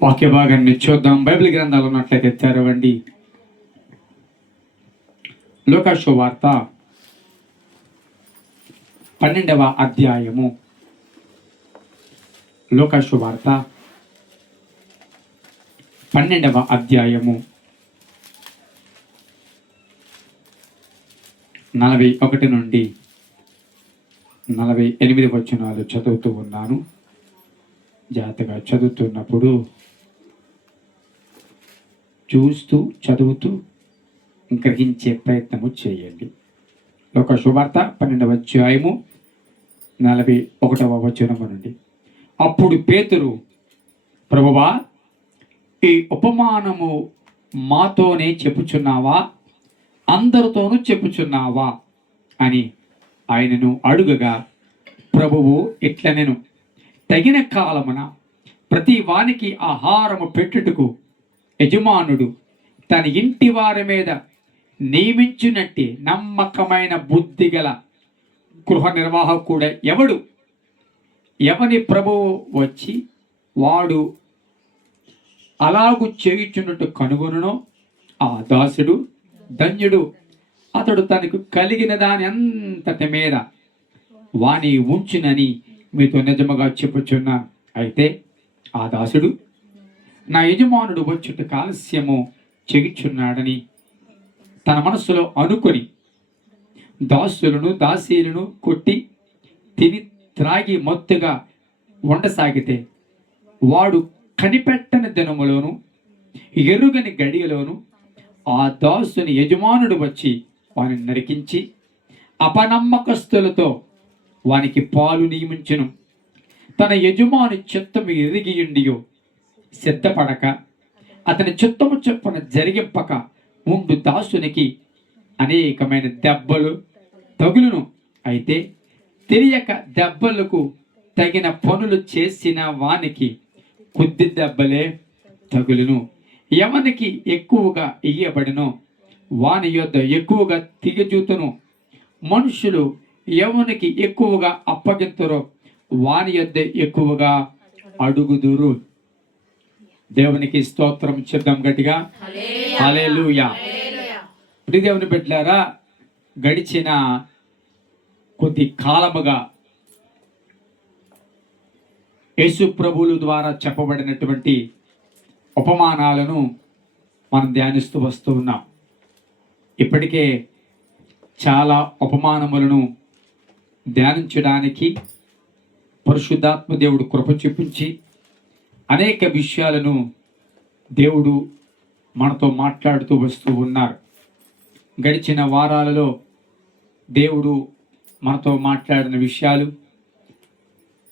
వాక్య భాగాన్ని చూద్దాం. బైబిల్ గ్రంథాలు ఉన్నట్లయితే తెరవండి. లూకా సువార్త 12వ అధ్యాయము. లూకా సువార్త 12వ అధ్యాయము 41 నుండి 48 వచనాలు చదువుతూ ఉన్నాను. జాగ్రత్తగా చదువుతున్నప్పుడు చూస్తూ చదువుతూ గ్రహించే ప్రయత్నము చేయండి. లూకా సువార్త 12వ అధ్యాయము 41వ వచనము నుండి. అప్పుడు పేతురు, ప్రభువా, ఈ ఉపమానము మాతోనే చెప్పుచున్నావా, అందరితోనూ చెప్పుచున్నావా అని ఆయనను అడుగగా, ప్రభువు ఇట్లనెను, తగిన కాలమున ప్రతి వానికి ఆహారము పెట్టుటకు యజమానుడు తన ఇంటి వారి మీద నియమించినట్టి నమ్మకమైన బుద్ధి గల గృహ నిర్వాహకుడ ఎవని ప్రభువు వచ్చి వాడు అలాగు చేయుచున్నట్టు కనుగొనునో ఆ దాసుడు ధన్యుడు. అతడు తనకు కలిగిన దాని అంతటి మీద వాని ఉంచునని మీతో నిజముగా చెప్పుచున్నాను. అయితే ఆ దాసుడు, నా యజమానుడు వచ్చుట ఆలస్యము చేయుచున్నాడని తన మనస్సులో అనుకొని దాసులను దాసీలను కొట్టి తిని త్రాగి మత్తుగా ఉండసాగితే, వాడు కనిపెట్టని దినములోను ఎరుగని గడియలోను ఆ దాసుని యజమానుడు వచ్చి వాని నరికించి అపనమ్మకస్తులతో వానికి పాలు నియమించును. తన యజమాని చిత్తము ఎరిగియుండియో సిద్ధపడక అతని చిత్తము చొప్పున జరిగింపక ఉండు దాసునికి అనేకమైన దెబ్బలు తగులును. అయితే తెలియక దెబ్బలకు తగిన పనులు చేసిన వానికి కొద్ది దెబ్బలే తగులును. ఎవనికి ఎక్కువగా ఇయ్యబడినో వాని యొద్ద ఎక్కువగా తిగజూతును. మనుషులు ఎవనికి ఎక్కువగా అప్పగింతురో వాని యొద్ద ఎక్కువగా అడుగుదురు. దేవునికి స్తోత్రం చెప్దాం గట్టిగా, హల్లెలూయా. దేవుని బిడ్డలారా, గడిచిన కొద్ది కాలముగా యేసు ప్రభువుల ద్వారా చెప్పబడినటువంటి ఉపమానాలను మనం ధ్యానిస్తూ వస్తూ ఉన్నాం. ఇప్పటికే చాలా ఉపమానములను ధ్యానించడానికి పరిశుద్ధాత్మ దేవుడు కృప చూపించి అనేక విషయాలను దేవుడు మనతో మాట్లాడుతూ వస్తూ ఉన్నారు. గడిచిన వారాలలో దేవుడు మనతో మాట్లాడిన విషయాలు,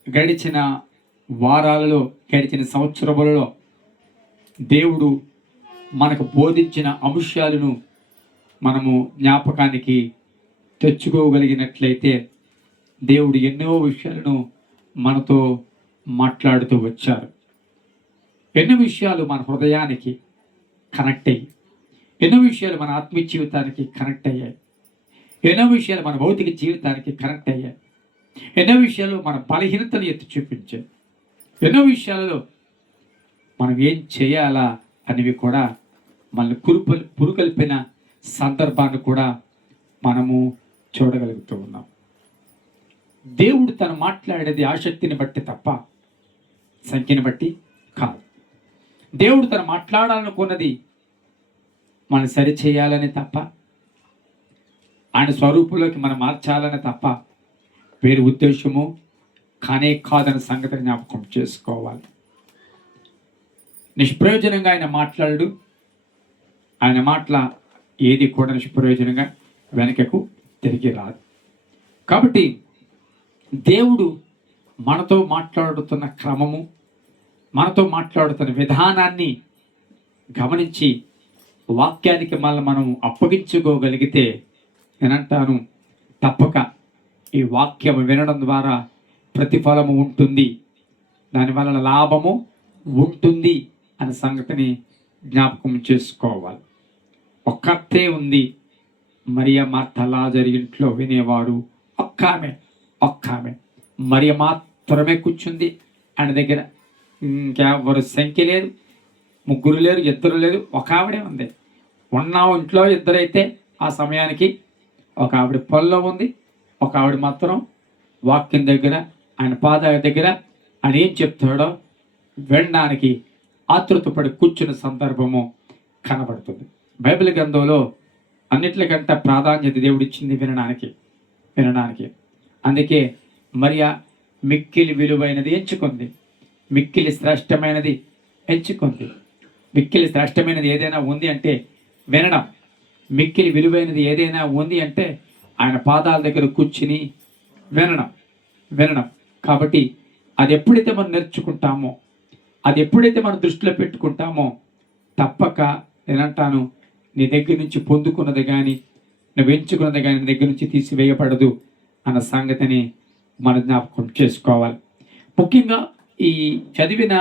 గడిచిన వారాలలో, గడిచిన సంవత్సరములలో దేవుడు మనకు బోధించిన అంశాలను మనము జ్ఞాపకానికి తెచ్చుకోగలిగినట్లయితే దేవుడు ఎన్నో విషయాలను మనతో మాట్లాడుతూ వచ్చారు. ఎన్నో విషయాలు మన హృదయానికి కనెక్ట్ అయ్యి, ఎన్నో విషయాలు మన ఆత్మీయ జీవితానికి కనెక్ట్ అయ్యాయి, ఎన్నో విషయాలు మన భౌతిక జీవితానికి కనెక్ట్ అయ్యాయి, ఎన్నో విషయాలు మన బలహీనతను ఎత్తి చూపించాయి, ఎన్నో విషయాలలో మనం ఏం చేయాలా అనేవి కూడా మనల్ని పురుకొల్పిన సందర్భాన్ని కూడా మనము చూడగలుగుతూ ఉన్నాం. దేవుడు తను మాట్లాడేది ఆసక్తిని బట్టి తప్ప సంఖ్యని బట్టి కాదు. దేవుడు తను మాట్లాడాలనుకున్నది మనం సరిచేయాలని తప్ప, ఆయన స్వరూపంలోకి మనం మార్చాలని తప్ప వేరే ఉద్దేశము కానే కాదన్న సంగతిని జ్ఞాపకం చేసుకోవాలి. నిష్ప్రయోజనంగా ఆయన మాట్లాడు. ఆయన మాటల ఏది కూడా నిష్ప్రయోజనంగా వెనకకు తిరిగి రాదు. కాబట్టి దేవుడు మనతో మాట్లాడుతున్న క్రమము, మనతో మాట్లాడుతున్న విధానాన్ని గమనించి వాక్యానికి మళ్ళీ మనం అప్పగించుకోగలిగితే, నేనంటాను, తప్పక ఈ వాక్యం వినడం ద్వారా ప్రతిఫలము ఉంటుంది, దానివల్ల లాభము ఉంటుంది అనే సంగతిని జ్ఞాపకం చేసుకోవాలి. ఒక్కతే ఉంది, మరియ మార్త లాజరు ఇంట్లో వినేవాడు ఒక్క ఆమె. మరియ మాత్రమే కూర్చుంది ఆయన దగ్గర. ఇంకెవరు సంఖ్య లేదు, ముగ్గురు లేరు, ఇద్దరు లేదు, ఒక ఆవిడే ఉంది. ఉన్న ఇంట్లో ఇద్దరైతే ఆ సమయానికి ఒక ఆవిడ పొల్లో ఉంది, ఒక ఆవిడ మాత్రం వాక్యం దగ్గర, ఆయన పాదాల దగ్గర ఆయన ఏం చెప్తాడో వినడానికి ఆతృతపడి కూర్చున్న సందర్భము కనబడుతుంది. బైబిల్ గ్రంథంలో అన్నిట్లకంటే ప్రాధాన్యత దేవుడిచ్చింది వినడానికి. అందుకే మరియా మిక్కిలి విలువైనది ఎంచుకుంది, మిక్కిలి శ్రేష్టమైనది ఎంచుకుంది. మిక్కిలి శ్రేష్టమైనది ఏదైనా ఉంది అంటే వినడం, మిక్కిలి విలువైనది ఏదైనా ఉంది అంటే ఆయన పాదాల దగ్గర కూర్చుని వినడం. కాబట్టి అది ఎప్పుడైతే మనం నేర్చుకుంటామో, అది ఎప్పుడైతే మనం దృష్టిలో పెట్టుకుంటామో తప్పక నేనంటాను, నీ దగ్గర నుంచి పొందుకున్నది కానీ నువ్వు ఎంచుకున్నది కానీ నీ దగ్గర నుంచి తీసివేయబడదు అన్న సంగతిని మన జ్ఞాపకం చేసుకోవాలి. ముఖ్యంగా ఈ చదివిన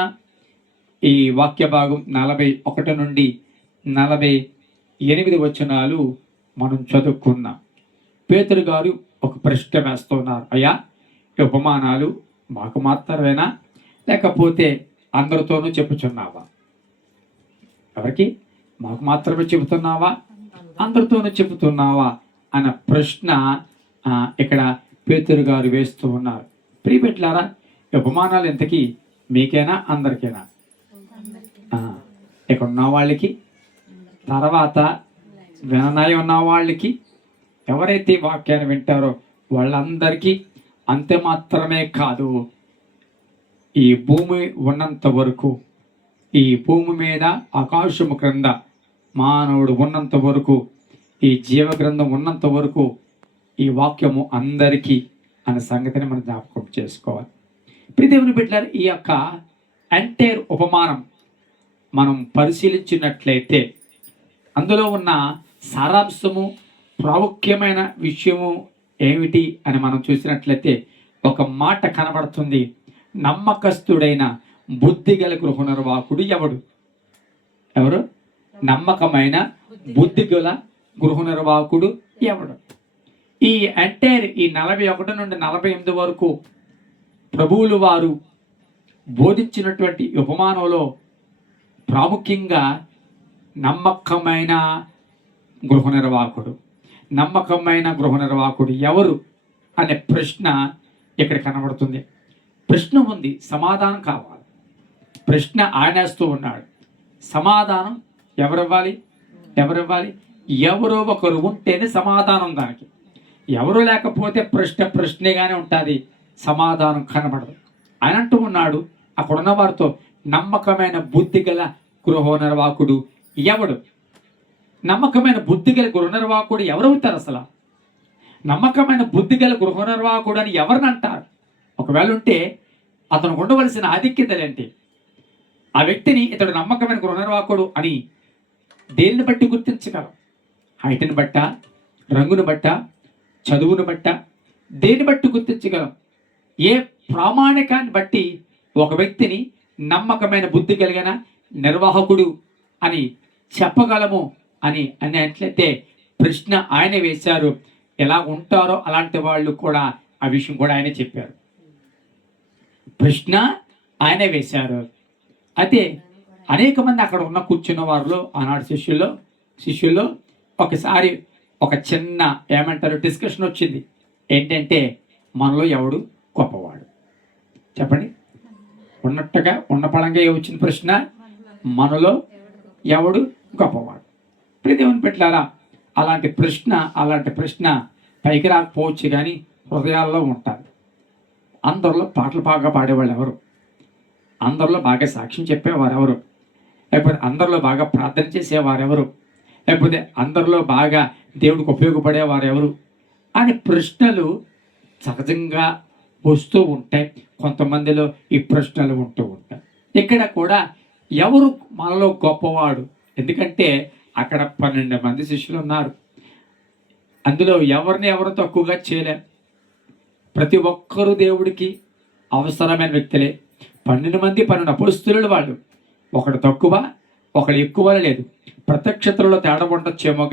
ఈ వాక్య భాగం 41 నుండి 48 వచనాలు మనం చదువుకున్నాం. పేతురు గారు ఒక ప్రశ్న వేస్తున్నారు, అయ్యా ఈ ఉపమానాలు మాకు మాత్రమేనా, లేకపోతే అందరితోనూ చెప్పుచున్నావా? ఎవరికి? మాకు మాత్రమే చెబుతున్నావా, అందరితోనూ చెబుతున్నావా అన్న ప్రశ్న ఇక్కడ పేతురు గారు వేస్తూ ఉన్నారు. ప్రియపెట్లారా, ఉపమానాలు ఎంతకీ మీకేనా అందరికైనా? ఇక్కడ ఉన్న వాళ్ళకి, తర్వాత విననాయి ఉన్న వాళ్ళకి, ఎవరైతే వాక్యాన్ని వింటారో వాళ్ళందరికీ. అంతే మాత్రమే కాదు, ఈ భూమి ఉన్నంత వరకు, ఈ భూమి మీద ఆకాశము క్రింద మానవుడు ఉన్నంత వరకు, ఈ జీవగ్రంథం ఉన్నంత వరకు ఈ వాక్యము అందరికీ అనే సంగతిని మనం జ్ఞాపకం చేసుకోవాలి. ప్రియదేవుని బిడ్డలారా, ఈ యొక్క ఎంటైర్ ఉపమానం మనం పరిశీలించినట్లయితే అందులో ఉన్న సారాంశము, ప్రాముఖ్యమైన విషయము ఏమిటి అని మనం చూసినట్లయితే ఒక మాట కనబడుతుంది. నమ్మకస్తుడైన బుద్ధిగల గృహనిర్వాహకుడు ఎవరు? నమ్మకమైన బుద్ధిగల గృహనిర్వాహకుడు ఎవడు? ఈ ఎంటైర్ ఈ 41 నుండి 48 వరకు ప్రభువులు వారు బోధించినటువంటి ఉపమానంలో ప్రాముఖ్యంగా నమ్మకమైన గృహ నిర్వాహకుడు ఎవరు అనే ప్రశ్న ఇక్కడ కనబడుతుంది. ప్రశ్న ఉంది, సమాధానం కావాలి. ప్రశ్న ఆయనేస్తూ ఉన్నాడు, సమాధానం ఎవరివ్వాలి? ఎవరో ఒకరు ఉంటేనే సమాధానం దానికి. ఎవరు లేకపోతే ప్రశ్నగానే ఉంటుంది, సమాధానం కనబడదు. ఆయన అంటూ ఉన్నాడు అక్కడున్న వారితో, నమ్మకమైన బుద్ధిగల గృహ నిర్వాహకుడు ఎవడు? నమ్మకమైన బుద్ధిగల గృహ నిర్వాహకుడు ఎవరవుతారు? అసలు నమ్మకమైన బుద్ధిగల గృహ నిర్వాహకుడు అని ఎవరిని అంటారు? ఒకవేళ ఉంటే అతను ఉండవలసిన ఆధిక్యతలేంటి? ఆ వ్యక్తిని ఇతడు నమ్మకమైన గృహ నిర్వాహకుడు అని దేనిని బట్టి గుర్తించగలం? హైట్ని బట్ట, రంగును బట్ట, చదువును బట్ట, దేన్ని బట్టి గుర్తించగలం? ఏ ప్రామాణికాన్ని బట్టి ఒక వ్యక్తిని నమ్మకమైన బుద్ధి కలిగిన నిర్వాహకుడు అని చెప్పగలము అని అన్నట్లయితే ప్రశ్న ఆయన వేశారు. ఎలా ఉంటారో అలాంటి వాళ్ళు కూడా ఆ విషయం కూడా ఆయన చెప్పారు. ప్రశ్న ఆయన వేశారు. అయితే అనేక మంది అక్కడ ఉన్న కూర్చున్న వారిలో ఆనాడు శిష్యుల్లో ఒకసారి ఒక చిన్న ఏమంటారు డిస్కషన్ వచ్చింది. ఏంటంటే మనలో ఎవడు గొప్పవాడు? చెప్పండి. ఉన్నట్టుగా ఉన్న పడంగా వచ్చిన ప్రశ్న, మనలో ఎవడు గొప్పవాడు? దేవుని పెట్టారా, అలాంటి ప్రశ్న పైకి రాకపోవచ్చు కానీ హృదయాల్లో ఉంటారు. అందరిలో పాటలు బాగా పాడేవాళ్ళు ఎవరు? అందరిలో బాగా సాక్ష్యం చెప్పేవారు ఎవరు? లేకపోతే అందరిలో బాగా ప్రార్థన చేసేవారు ఎవరు? లేకపోతే అందరిలో బాగా దేవుడికి ఉపయోగపడేవారు ఎవరు అనే ప్రశ్నలు సహజంగా వస్తూ ఉంటాయి. కొంతమందిలో ఈ ప్రశ్నలు ఉంటూ ఉంటాయి. ఇక్కడ కూడా ఎవరు మనలో గొప్పవాడు? ఎందుకంటే అక్కడ 12 మంది శిష్యులు ఉన్నారు. అందులో ఎవరు తక్కువగా చేయలేరు. ప్రతి ఒక్కరూ దేవుడికి అవసరమైన వ్యక్తులే. 12 మంది 12 అపోస్తలులు వాళ్ళు. ఒకడు తక్కువ, ఒకడు ఎక్కువ లేదు. ప్రత్యక్షతలలో తేడా ఉండొచ్చేమో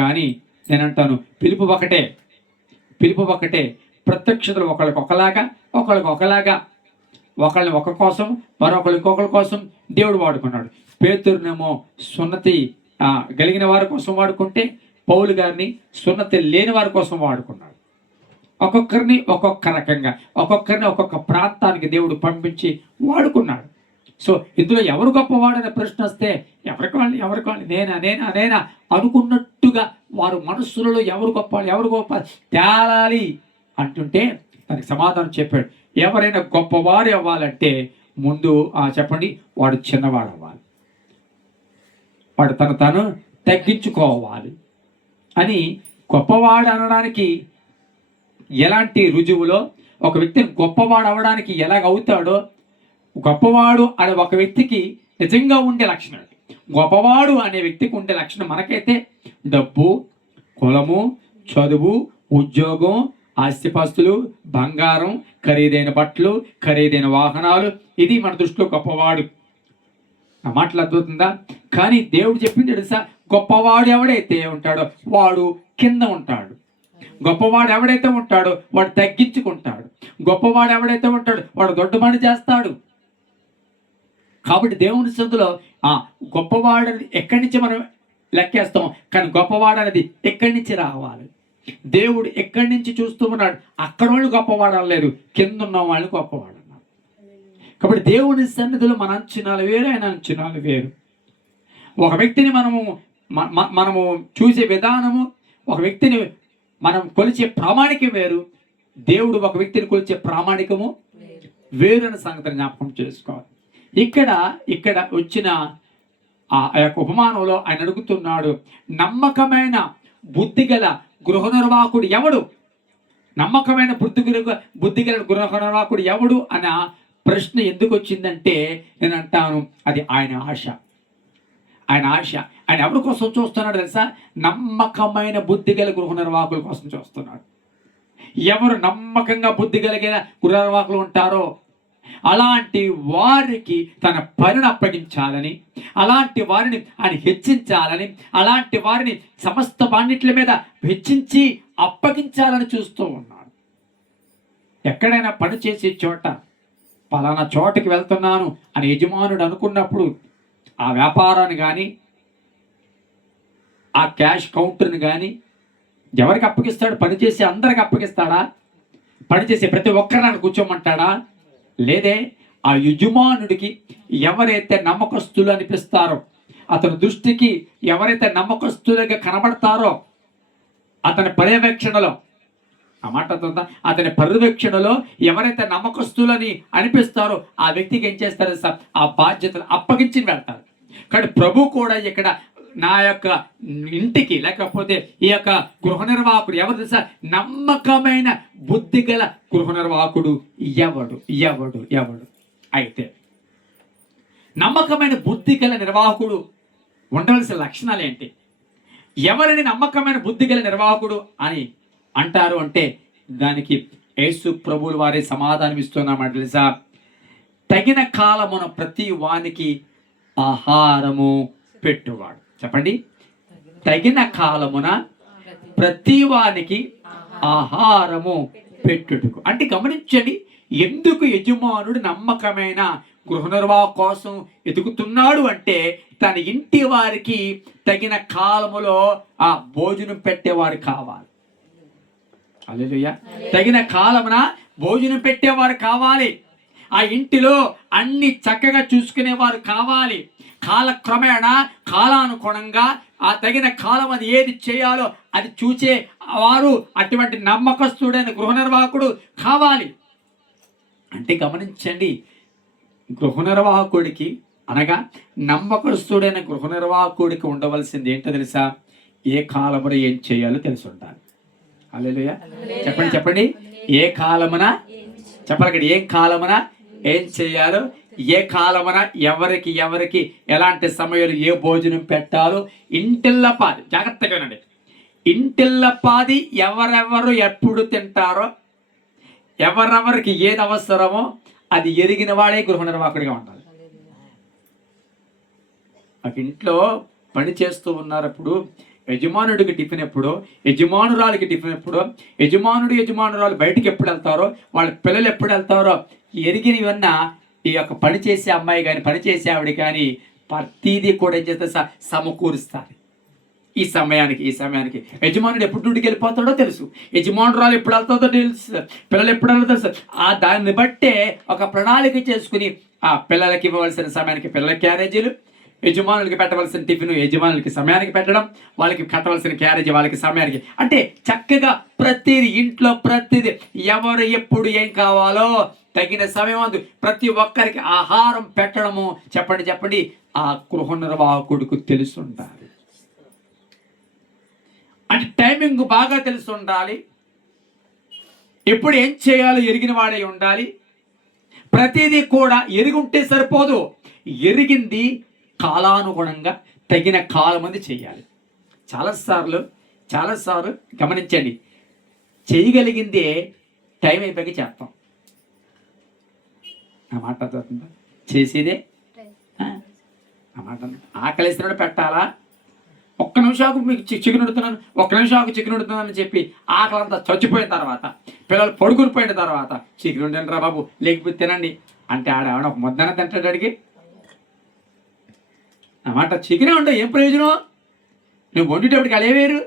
కానీ నేనంటాను పిలుపు ఒకటే. ప్రత్యక్షతలు ఒకళ్ళకి ఒకలాగా, ఒకళ్ళని ఒక కోసం, మరొకళ్ళు ఇంకొకరి కోసం దేవుడు వాడుకున్నాడు. పేతురునేమో సున్నతి కలిగిన వారి కోసం వాడుకుంటే, పౌలు గారిని సున్నతి లేని వారి కోసం వాడుకున్నాడు. ఒక్కొక్కరిని ఒక్కొక్క రకంగా, ఒక్కొక్కరిని ఒక్కొక్క ప్రాంతానికి దేవుడు పంపించి వాడుకున్నాడు. సో ఇందులో ఎవరు గొప్పవాడనే ప్రశ్న వస్తే ఎవరికి వాళ్ళు నేనా అనుకున్నట్టుగా వారు మనస్సులలో ఎవరు గొప్ప తేలాలి అంటుంటే దానికి సమాధానం చెప్పాడు. ఎవరైనా గొప్పవారు అవ్వాలంటే ముందు చెప్పండి, వాడు చిన్నవాడు అవ్వాలి, వాడు తను తగ్గించుకోవాలి అని. గొప్పవాడు అనడానికి ఎలాంటి రుజువులో, ఒక వ్యక్తిని గొప్పవాడు అవ్వడానికి ఎలాగవుతాడో, గొప్పవాడు అనే ఒక వ్యక్తికి నిజంగా ఉండే లక్షణం, గొప్పవాడు అనే వ్యక్తికి ఉండే లక్షణం మనకైతే డబ్బు, కులము, చదువు, ఉద్యోగం, ఆస్తిపాస్తులు, బంగారం, ఖరీదైన బట్టలు, ఖరీదైన వాహనాలు, ఇది మన దృష్టిలో గొప్పవాడు. నా మాటలు అర్థమవుతుందా? కానీ దేవుడు చెప్పింది తెలుసా, గొప్పవాడు ఎవడైతే ఉంటాడో వాడు కింద ఉంటాడు. గొప్పవాడు ఎవడైతే ఉంటాడో వాడు తగ్గించుకుంటాడు. గొప్పవాడు ఎవడైతే ఉంటాడో వాడు దొడ్డ పని చేస్తాడు. కాబట్టి దేవుని సందులో గొప్పవాడు ఎక్కడి నుంచి మనం లెక్కేస్తాం, కానీ గొప్పవాడు అనేది ఎక్కడి నుంచి రావాలి. దేవుడు ఎక్కడి నుంచి చూస్తూ ఉన్నాడు, అక్కడ వాళ్ళు గొప్పవాడు అనలేదు, కింద ఉన్న వాళ్ళు గొప్పవాడు అన్నారు. కాబట్టి దేవుని సన్నిధిలో మన అంచనాలు వేరు, ఆయన అంచనాలు వేరు. ఒక వ్యక్తిని మనము చూసే విధానము, ఒక వ్యక్తిని మనం కొలిచే ప్రామాణికం వేరు, దేవుడు ఒక వ్యక్తిని కొలిచే ప్రామాణికము వేరు అనే సంగతిని జ్ఞాపకం చేసుకోవాలి. ఇక్కడ వచ్చిన ఆ యొక్క ఉపమానంలో ఆయన అడుగుతున్నాడు, నమ్మకమైన బుద్ధిగల గృహ నిర్వాహకుడు ఎవడు? నమ్మకమైన బుద్ధిగల గృహ నిర్వాహకుడు ఎవడు అన్న ప్రశ్న ఎందుకు వచ్చిందంటే, నేను అంటాను అది ఆయన ఆశ. ఆయన ఎవరి కోసం చూస్తున్నాడు తెలుసా? నమ్మకమైన బుద్ధిగల గృహ నిర్వాహకుల కోసం చూస్తున్నాడు. ఎవరు నమ్మకంగా బుద్ధి కలిగిన గృహ నిర్వాహకులు ఉంటారో అలాంటి వారికి తన పనిని అప్పగించాలని, అలాంటి వారిని ఆయన హెచ్చించాలని, అలాంటి వారిని సమస్త బాన్నిట్ల మీద హెచ్చించి అప్పగించాలని చూస్తూ ఉన్నాడు. ఎక్కడైనా పని చేసే చోట, పలానా చోటకి వెళ్తున్నాను అని యజమానుడు అనుకున్నప్పుడు ఆ వ్యాపారాన్ని కానీ, ఆ క్యాష్ కౌంటర్ని కానీ ఎవరికి అప్పగిస్తాడు? పనిచేసి అందరికి అప్పగిస్తాడా? పనిచేసే ప్రతి ఒక్కరిని కూర్చోమంటాడా? లేదే. ఆ యజమానుడికి ఎవరైతే నమ్మకస్తులు అనిపిస్తారో, అతని దృష్టికి ఎవరైతే నమ్మకస్తులుగా కనబడతారో, అతని పర్యవేక్షణలో, ఆ మాట అతని పర్యవేక్షణలో ఎవరైతే నమ్మకస్తులని అనిపిస్తారో ఆ వ్యక్తికి ఏం చేస్తారు సార్? ఆ బాధ్యతలు అప్పగించి వెళ్తారు. కానీ ప్రభు కూడా ఇక్కడ నా యొక్క ఇంటికి, లేకపోతే ఈ యొక్క గృహ నిర్వాహకుడు ఎవరు తెలుసా? నమ్మకమైన బుద్ధి గల గృహ నిర్వాహకుడు ఎవడు? అయితే నమ్మకమైన బుద్ధి గల నిర్వాహకుడు ఉండవలసిన లక్షణాలు ఏంటి? ఎవరిని నమ్మకమైన బుద్ధి గల నిర్వాహకుడు అని అంటారు అంటే దానికి యేసు ప్రభువుల వారే సమాధానం ఇస్తున్నామాట తెలుసా? తగిన కాలమున ప్రతి వానికి ఆహారము పెట్టువాడు. చెప్పండి, తగిన కాలమున ప్రతి వానికి ఆహారము పెట్టుటకు. అంటే గమనించండి, ఎందుకు యజమానుడు నమ్మకమైన గృహ నిర్వాహం కోసం ఎదుగుతున్నాడు అంటే తన ఇంటి వారికి తగిన కాలములో ఆ భోజనం పెట్టేవారు కావాలి. హల్లెలూయా. తగిన కాలమున భోజనం పెట్టేవారు కావాలి. ఆ ఇంటిలో అన్ని చక్కగా చూసుకునేవారు కావాలి. కాలక్రమేణా కాలానుగుణంగా ఆ తగిన కాలం అది ఏది చేయాలో అది చూసే వారు అటువంటి నమ్మకస్తుడైన గృహ నిర్వాహకుడు కావాలి. అంటే గమనించండి, గృహ నిర్వాహకుడికి అనగా నమ్మకస్తుడైన గృహ నిర్వాహకుడికి ఉండవలసింది ఏంటో తెలుసా? ఏ కాలమున ఏం చేయాలో తెలిసి ఉండాలి. హల్లెలూయా. చెప్పండి. ఏ కాలమున చెప్పాలి, ఏ కాలమున ఏం చేయాలో, ఏ కాలమున ఎవరికి ఎలాంటి సమయంలో ఏ భోజనం పెట్టాలో ఇంటిల్లపాది జాగ్రత్తగా వినండి. ఇంటిల్లపాది ఎవరెవరు ఎప్పుడు తింటారో, ఎవరెవరికి ఏది అవసరమో అది ఎరిగిన వాడే గృహ నిర్వాహకుడిగా ఉండాలి. ఒక ఇంట్లో పని చేస్తూ ఉన్నప్పుడు యజమానుడికి టిఫిన్ ఎప్పుడో, యజమానురాలికి టిఫిన్ ఎప్పుడో, యజమానురాలు బయటికి ఎప్పుడు వెళ్తారో, వాళ్ళ పిల్లలు ఎప్పుడు వెళ్తారో ఎరిగినవన్నా ఈ యొక్క పని చేసే అమ్మాయి కానీ పని చేసే ఆవిడ కానీ ప్రతిదీ కూడా ఏం చేస్తే సమకూరుస్తారు. ఈ సమయానికి యజమానుడు ఎప్పుడు డ్యూటీకి వెళ్ళిపోతాడో తెలుసు, యజమానురాలు ఎప్పుడు వెళ్తాడో తెలుసు, పిల్లలు ఎప్పుడు వెళ్తాడో తెలుసు. ఆ దాన్ని బట్టే ఒక ప్రణాళిక చేసుకుని ఆ పిల్లలకి ఇవ్వవలసిన సమయానికి పిల్లల క్యారేజీలు, యజమానులకి పెట్టవలసిన టిఫిన్ యజమానులకి సమయానికి పెట్టడం, వాళ్ళకి కట్టవలసిన క్యారేజీ వాళ్ళకి సమయానికి, అంటే చక్కగా ప్రతిదీ ఇంట్లో ప్రతిదీ ఎవరు ఎప్పుడు ఏం కావాలో తగిన సమయం అందు ప్రతి ఒక్కరికి ఆహారం పెట్టడము చెప్పండి ఆ గృహ నిర్వాహకుడికి తెలుసుండాలి. అంటే టైమింగ్ బాగా తెలిసి ఉండాలి, ఎప్పుడు ఏం చేయాలో ఎరిగిన వాడై ఉండాలి. ప్రతిదీ కూడా ఎరిగి ఉంటే సరిపోదు, ఎరిగింది కాలానుగుణంగా తగిన కాలమంది చేయాలి. చాలాసార్లు గమనించండి, చేయగలిగిందే టైం అయిపోయాక చేస్తాం. ఆ మాట అర్థమవుతుందా? చేసేదే ఆ మాట. ఆకలిస్తున్నప్పుడు పెట్టాలా, ఒక్క నిమిషాకు మీకు చికెన్ ఉడుతున్నాను, ఒక్క నిమిషాకు చికెన్ ఉడుతున్నాను అని చెప్పి ఆకలంతా చచ్చిపోయిన తర్వాత, పిల్లలు పడుకుని పోయిన తర్వాత చికెన్ ఉండండి రా బాబు లేకపోతే తినండి అంటే ఆవిడ ఒక ముద్దన తింటాడు. అడిగి అన్నమాట చికెనే ఉండవు, ఏం ప్రయోజనం? నువ్వు వండేటప్పటికి అదే వేరు.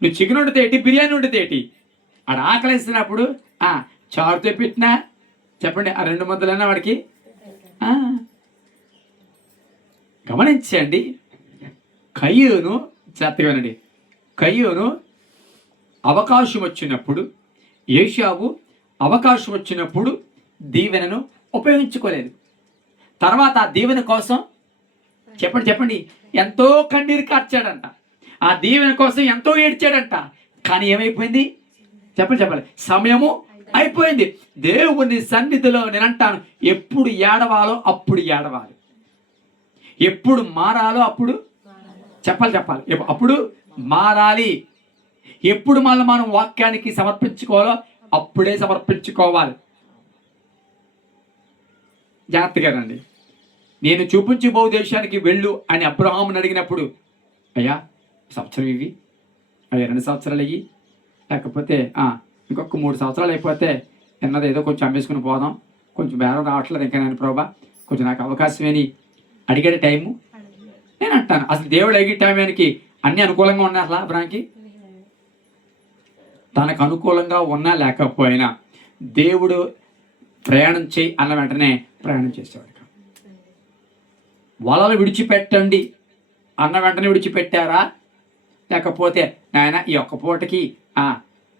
నువ్వు చికెన్ వండితే ఏంటి, బిర్యానీ వండితే ఏంటి? ఆడ ఆకలిస్తున్నప్పుడు చారుతో పెట్టినా చెప్పండి ఆ 2 ముద్దలన్నా వాడికి. గమనించండి, కయ్యూను జాగ్రత్తగానండి, కయ్యూను అవకాశం వచ్చినప్పుడు, ఏషావు అవకాశం వచ్చినప్పుడు దీవెనను ఉపయోగించుకోలేదు. తర్వాత ఆ దీవెన కోసం చెప్పండి ఎంతో కన్నీరు కార్చాడంట, ఆ దీవెన కోసం ఎంతో ఏడ్చాడంట. కానీ ఏమైపోయింది చెప్పాలి, సమయము అయిపోయింది. దేవుని సన్నిధిలో నేను అంటాను, ఎప్పుడు ఏడవాలో అప్పుడు ఏడవాలి, ఎప్పుడు మారాలో అప్పుడు చెప్పాలి, అప్పుడు మారాలి. ఎప్పుడు మనం వాక్యానికి సమర్పించుకోవాలో అప్పుడే సమర్పించుకోవాలి. జాగ్రత్తగానండి. నేను చూపించబో దేశానికి వెళ్ళు అని అబ్రహాముని అడిగినప్పుడు, అయ్యా సంవత్సరం ఇవి, అయ్యా 2 సంవత్సరాలు అయ్యి, లేకపోతే ఇంకొక 3 సంవత్సరాలు అయిపోతే ఎన్నదో ఏదో కొంచెం అమ్మేసుకుని పోదాం, కొంచెం బేరం రావట్లేదు ఇంకా నేను ప్రభా, కొంచెం నాకు అవకాశం అని అడిగే టైము నేను అంటాను. అసలు దేవుడు అడిగే టైంకి అన్ని అనుకూలంగా ఉన్నాయి అసలు అబ్రాహాంకి? తనకు అనుకూలంగా ఉన్నా లేకపోయినా దేవుడు ప్రయాణం చేయి అన్న వెంటనే ప్రయాణం చేసేవాడు. వలలు విడిచిపెట్టండి అన్న వెంటనే విడిచిపెట్టారా, లేకపోతే నాయన ఈ ఒక్క పూటకి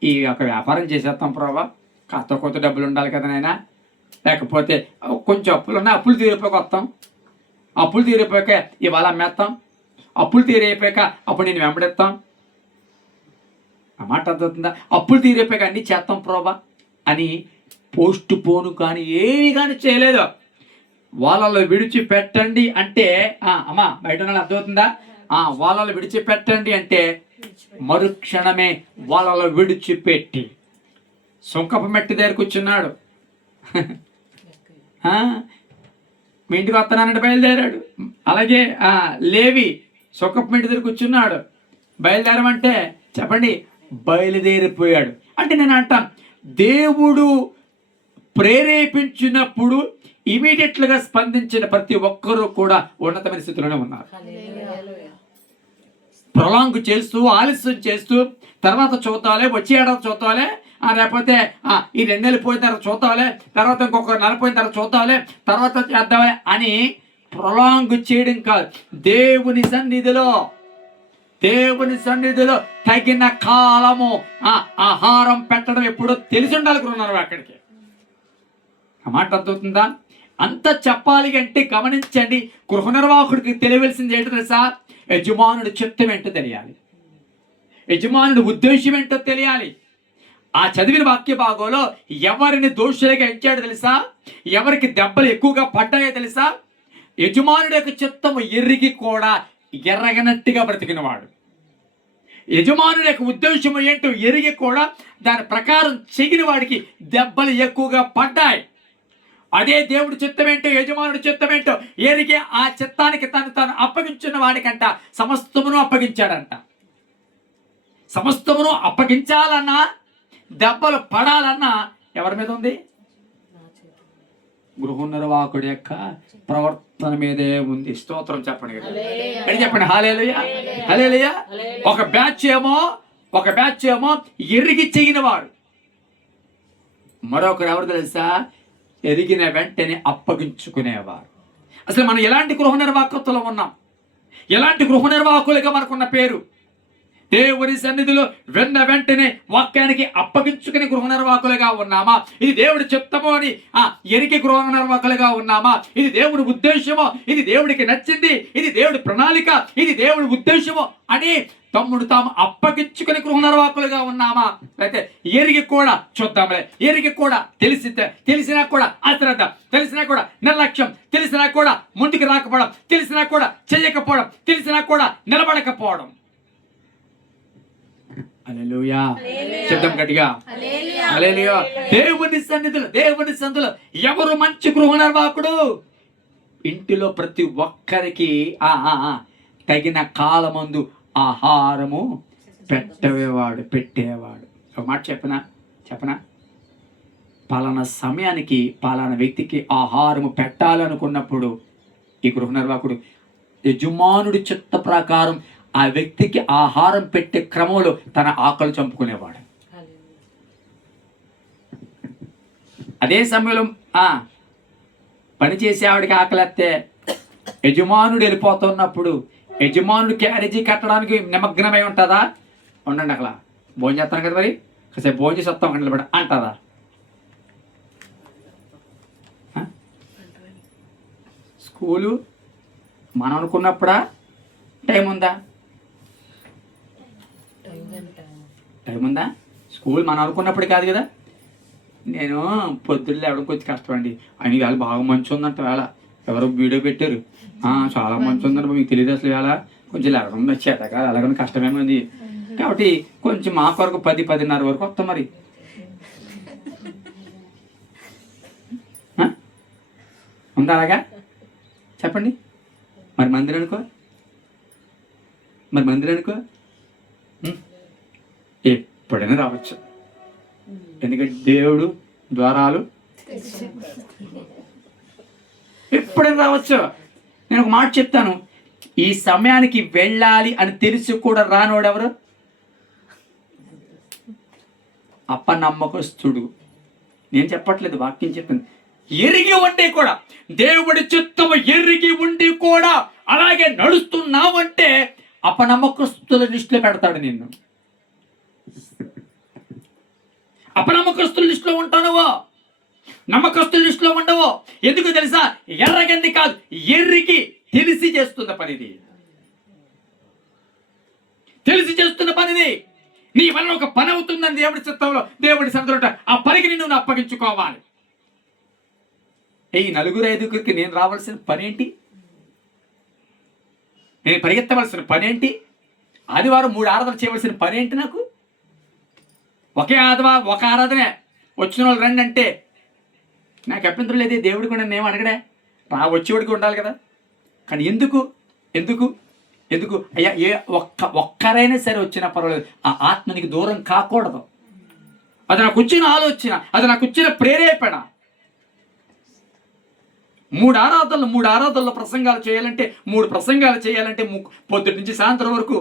ఈ యొక్క వ్యాపారం చేసేస్తాం ప్రభా, కాస్త కొత్త డబ్బులు ఉండాలి కదా నాయన, లేకపోతే కొంచెం అప్పులు ఉన్నాయి అప్పులు తీరిపోయాక వస్తాం, అప్పులు తీరిపోయాక ఇవాళ అమ్మేస్తాం, అప్పులు తీరైపోయాక అప్పుడు నేను వెంబడెత్తాం. ఆ మాట అర్థమవుతుందా? అప్పులు తీరైపోయాక అన్నీ చేస్తాం ప్రభా అని పోస్ట్ పోను కానీ ఏమి కానీ చేయలేదు. వాళ్ళలో విడిచిపెట్టండి అంటే అమ్మా బయట అర్థమవుతుందా? వాళ్ళలో విడిచిపెట్టండి అంటే మరుక్షణమే వాళ్ళలో విడిచిపెట్టి సుంకపు మెట్టి దగ్గర కూర్చున్నాడు. మీ ఇంటికి వస్తున్నానంటే బయలుదేరాడు. అలాగే లేవి సుంకపు మెట్టి దగ్గర కూర్చున్నాడు. బయలుదేరమంటే చెప్పండి బయలుదేరిపోయాడు. అంటే నేను అంటాను, దేవుడు ప్రేరేపించినప్పుడు ఇమీడియట్లుగా స్పందించిన ప్రతి ఒక్కరూ కూడా ఉన్నతమైన స్థితిలోనే ఉన్నారు. ప్రొలాంగ్ చేస్తూ ఆలస్యం చేస్తూ తర్వాత చూద్దాలే, వచ్చే ఏడాది చూద్దాలే, లేకపోతే ఈ 2 నెలలు పోయిన తర్వాత చూద్దాలే, తర్వాత ఇంకొక నెల పోయిన తర్వాత చూద్దాలే, తర్వాత చేద్దాలే అని ప్రొలాంగ్ చేయడం కాదు. దేవుని సన్నిధిలో తగిన కాలము ఆహారం పెట్టడం ఎప్పుడో తెలిసి ఉండాలనుకున్నారు అక్కడికి. ఆ మాట అర్థమవుతుందా? అంత చెప్పాలి అంటే గమనించండి, గృహ నిర్వాహకుడికి తెలియవలసింది ఏంటో తెలుసా? యజమానుడి చిత్తం ఏంటో తెలియాలి, యజమానుడి ఉద్దేశం ఏంటో తెలియాలి. ఆ చదివిన వాక్య భాగంలో ఎవరిని దోషులుగా ఎంచాడో తెలుసా? ఎవరికి దెబ్బలు ఎక్కువగా పడ్డాయో తెలుసా? యజమానుడి యొక్క చిత్తము ఎరిగి కూడా ఎర్రగనట్టుగా బ్రతికినవాడు. యజమానుడి యొక్క ఉద్దేశం ఏంటో ఎరిగి కూడా దాని ప్రకారం చెగిన వాడికి దెబ్బలు ఎక్కువగా పడ్డాయి. అదే దేవుడి చిత్తమేంటో యజమానుడి చిత్తమేంటో ఎరిగే ఆ చిత్తానికి తాను అప్పగించిన వాడికంట సమస్తమును అప్పగించాడంట. సమస్తమును అప్పగించాలన్నా, దెబ్బలు పడాలన్నా ఎవరి మీద ఉంది? గృహ నిర్వాహకుడి యొక్క ప్రవర్తన మీదే ఉంది. స్తోత్రం చెప్పండి కదా, చెప్పండి హల్లెలూయా, హల్లెలూయా. ఒక బ్యాచ్ ఏమో ఎరిగి చేయని వారు, మరొకరు ఎవరు తెలుసా? ఎరిగిన వెంటనే అప్పగించుకునేవారు. అసలు మనం ఎలాంటి గృహ నిర్వాహకత్వంలో ఉన్నాం? ఎలాంటి గృహ నిర్వాహకులుగా మనకున్న పేరు? దేవుని సన్నిధిలో వెంటనే వాక్యానికి అప్పగించుకుని గృహ నిర్వాహకులుగా ఉన్నామా? ఇది దేవుడి చిత్తమో అని ఎరిగి గృహ నిర్వాహకులుగా ఉన్నామా? ఇది దేవుడి ఉద్దేశమో, ఇది దేవుడికి నచ్చింది, ఇది దేవుడి ప్రణాళిక, ఇది దేవుడి ఉద్దేశమో అని తమ్ముడు తాము అప్పగించుకుని గృహ నిర్వాహకులుగా ఉన్నామా? అయితే ఎరిగి కూడా చూద్దాంలే, ఎరిగి కూడా తెలిసినా కూడా అశ్రద్ధ, తెలిసినా కూడా నిర్లక్ష్యం, తెలిసినా కూడా ముందుకు రాకపోవడం, తెలిసినా కూడా చేయకపోవడం, తెలిసినా కూడా నిలబడకపోవడం. హల్లెలూయా, శబ్దం గట్టిగా హల్లెలూయా. దేవుని సన్నిధిలో ఎవరు మంచి గృహ నిర్వాహకుడు? ఇంటిలో ప్రతి ఒక్కరికి తగిన కాలమందు ఆహారము పెట్టేవాడు. ఒక మాట చెప్పనా? పలానా సమయానికి పలానా వ్యక్తికి ఆహారము పెట్టాలనుకున్నప్పుడు ఈ గృహ నిర్వాహకుడు యజమానుడి చిత్త ప్రకారం ఆ వ్యక్తికి ఆహారం పెట్టే క్రమంలో తన ఆకలి చంపుకునేవాడు. అదే సమయంలో పని చేసే ఆవిడికి ఆకలిస్తే యజమానుడు వెళ్ళిపోతున్నప్పుడు యజమానుడు క్యారేజీ కట్టడానికి నిమగ్నమై ఉంటుందా? ఉండండి, అక్కడ భోజనం చేస్తాను కదా, మరి కాసేపు భోజనం చేసి వస్తాం నిలబడ అంటుందా? స్కూలు మనం అనుకున్నప్పుడా? టైం ఉందా? స్కూల్ మనం అనుకున్నప్పుడు కాదు కదా. నేను పొద్దున్న ఎవరికి వచ్చి కష్టం అండి అని వేళ బాగా మంచి ఉందంట. వేళ ఎవరో వీడియో పెట్టారు, చాలా మంచి ఉందంట, మీకు తెలియదు అసలు. వేళ కొంచెం ఎలాగ చేత కాదు, అలాగని కష్టమేమంది. కాబట్టి కొంచెం మా కొరకు 10-10:30 వరకు వస్తాం. మరి ఉందా అలాగా? చెప్పండి. మరి మందిరం అనుకో ఎప్పుడైనా రావచ్చు. ఎందుకంటే దేవుడు ద్వారాలు ఎప్పుడైనా రావచ్చు. నేను ఒక మాట చెప్తాను, ఈ సమయానికి వెళ్ళాలి అని తెలిసి కూడా రానోడు ఎవరు? అపనమ్మకస్తుడు. నేను చెప్పట్లేదు, వాక్యం చెప్పింది. ఎరిగి ఉండి కూడా, దేవుడి చిత్తము ఎరిగి ఉండి కూడా అలాగే నడుస్తున్నావంటే అపనమ్మకస్తుల లిస్టులో పెడతాడు నిన్ను. అపనమ్మకస్తుల లిస్టులో ఉంటానువో, నమ్మకస్తుల లిస్టులో ఉండవో. ఎందుకు తెలుసా? ఎర్రగంది కాదు, ఎర్రికి తెలిసి చేస్తున్న పనిది. నీ వల్ల ఒక పని అవుతుందని దేవుడి చిత్తంలో, దేవుడి సన్నిధిలో ఆ పనికి నిన్ను అప్పగించుకోవాలి. ఈ 4-5 నేను రావాల్సిన పనేంటి? నేను పరిగెత్తవలసిన పనేంటి? ఆదివారం 3 ఆరాధనలు చేయవలసిన పనేంటి? నాకు ఒకే ఆదివారం ఒక ఆరాధనే, వచ్చిన వాళ్ళు రండి అంటే నాకు అభ్యంతరం లేదే. దేవుడు కూడా నేను అడగడే, వచ్చేవాడికి ఉండాలి కదా. కానీ ఎందుకు అయ్యా? ఒక్కరైనా సరే వచ్చినా పర్వాలేదు, ఆ ఆత్మనికి దూరం కాకూడదు. అది నాకు వచ్చిన ఆలోచన, అది నాకు వచ్చిన ప్రేరేపణ. 3 ఆరాధనలు ప్రసంగాలు చేయాలంటే, 3 ప్రసంగాలు చేయాలంటే, పొద్దుటి నుంచి సాయంత్రం వరకు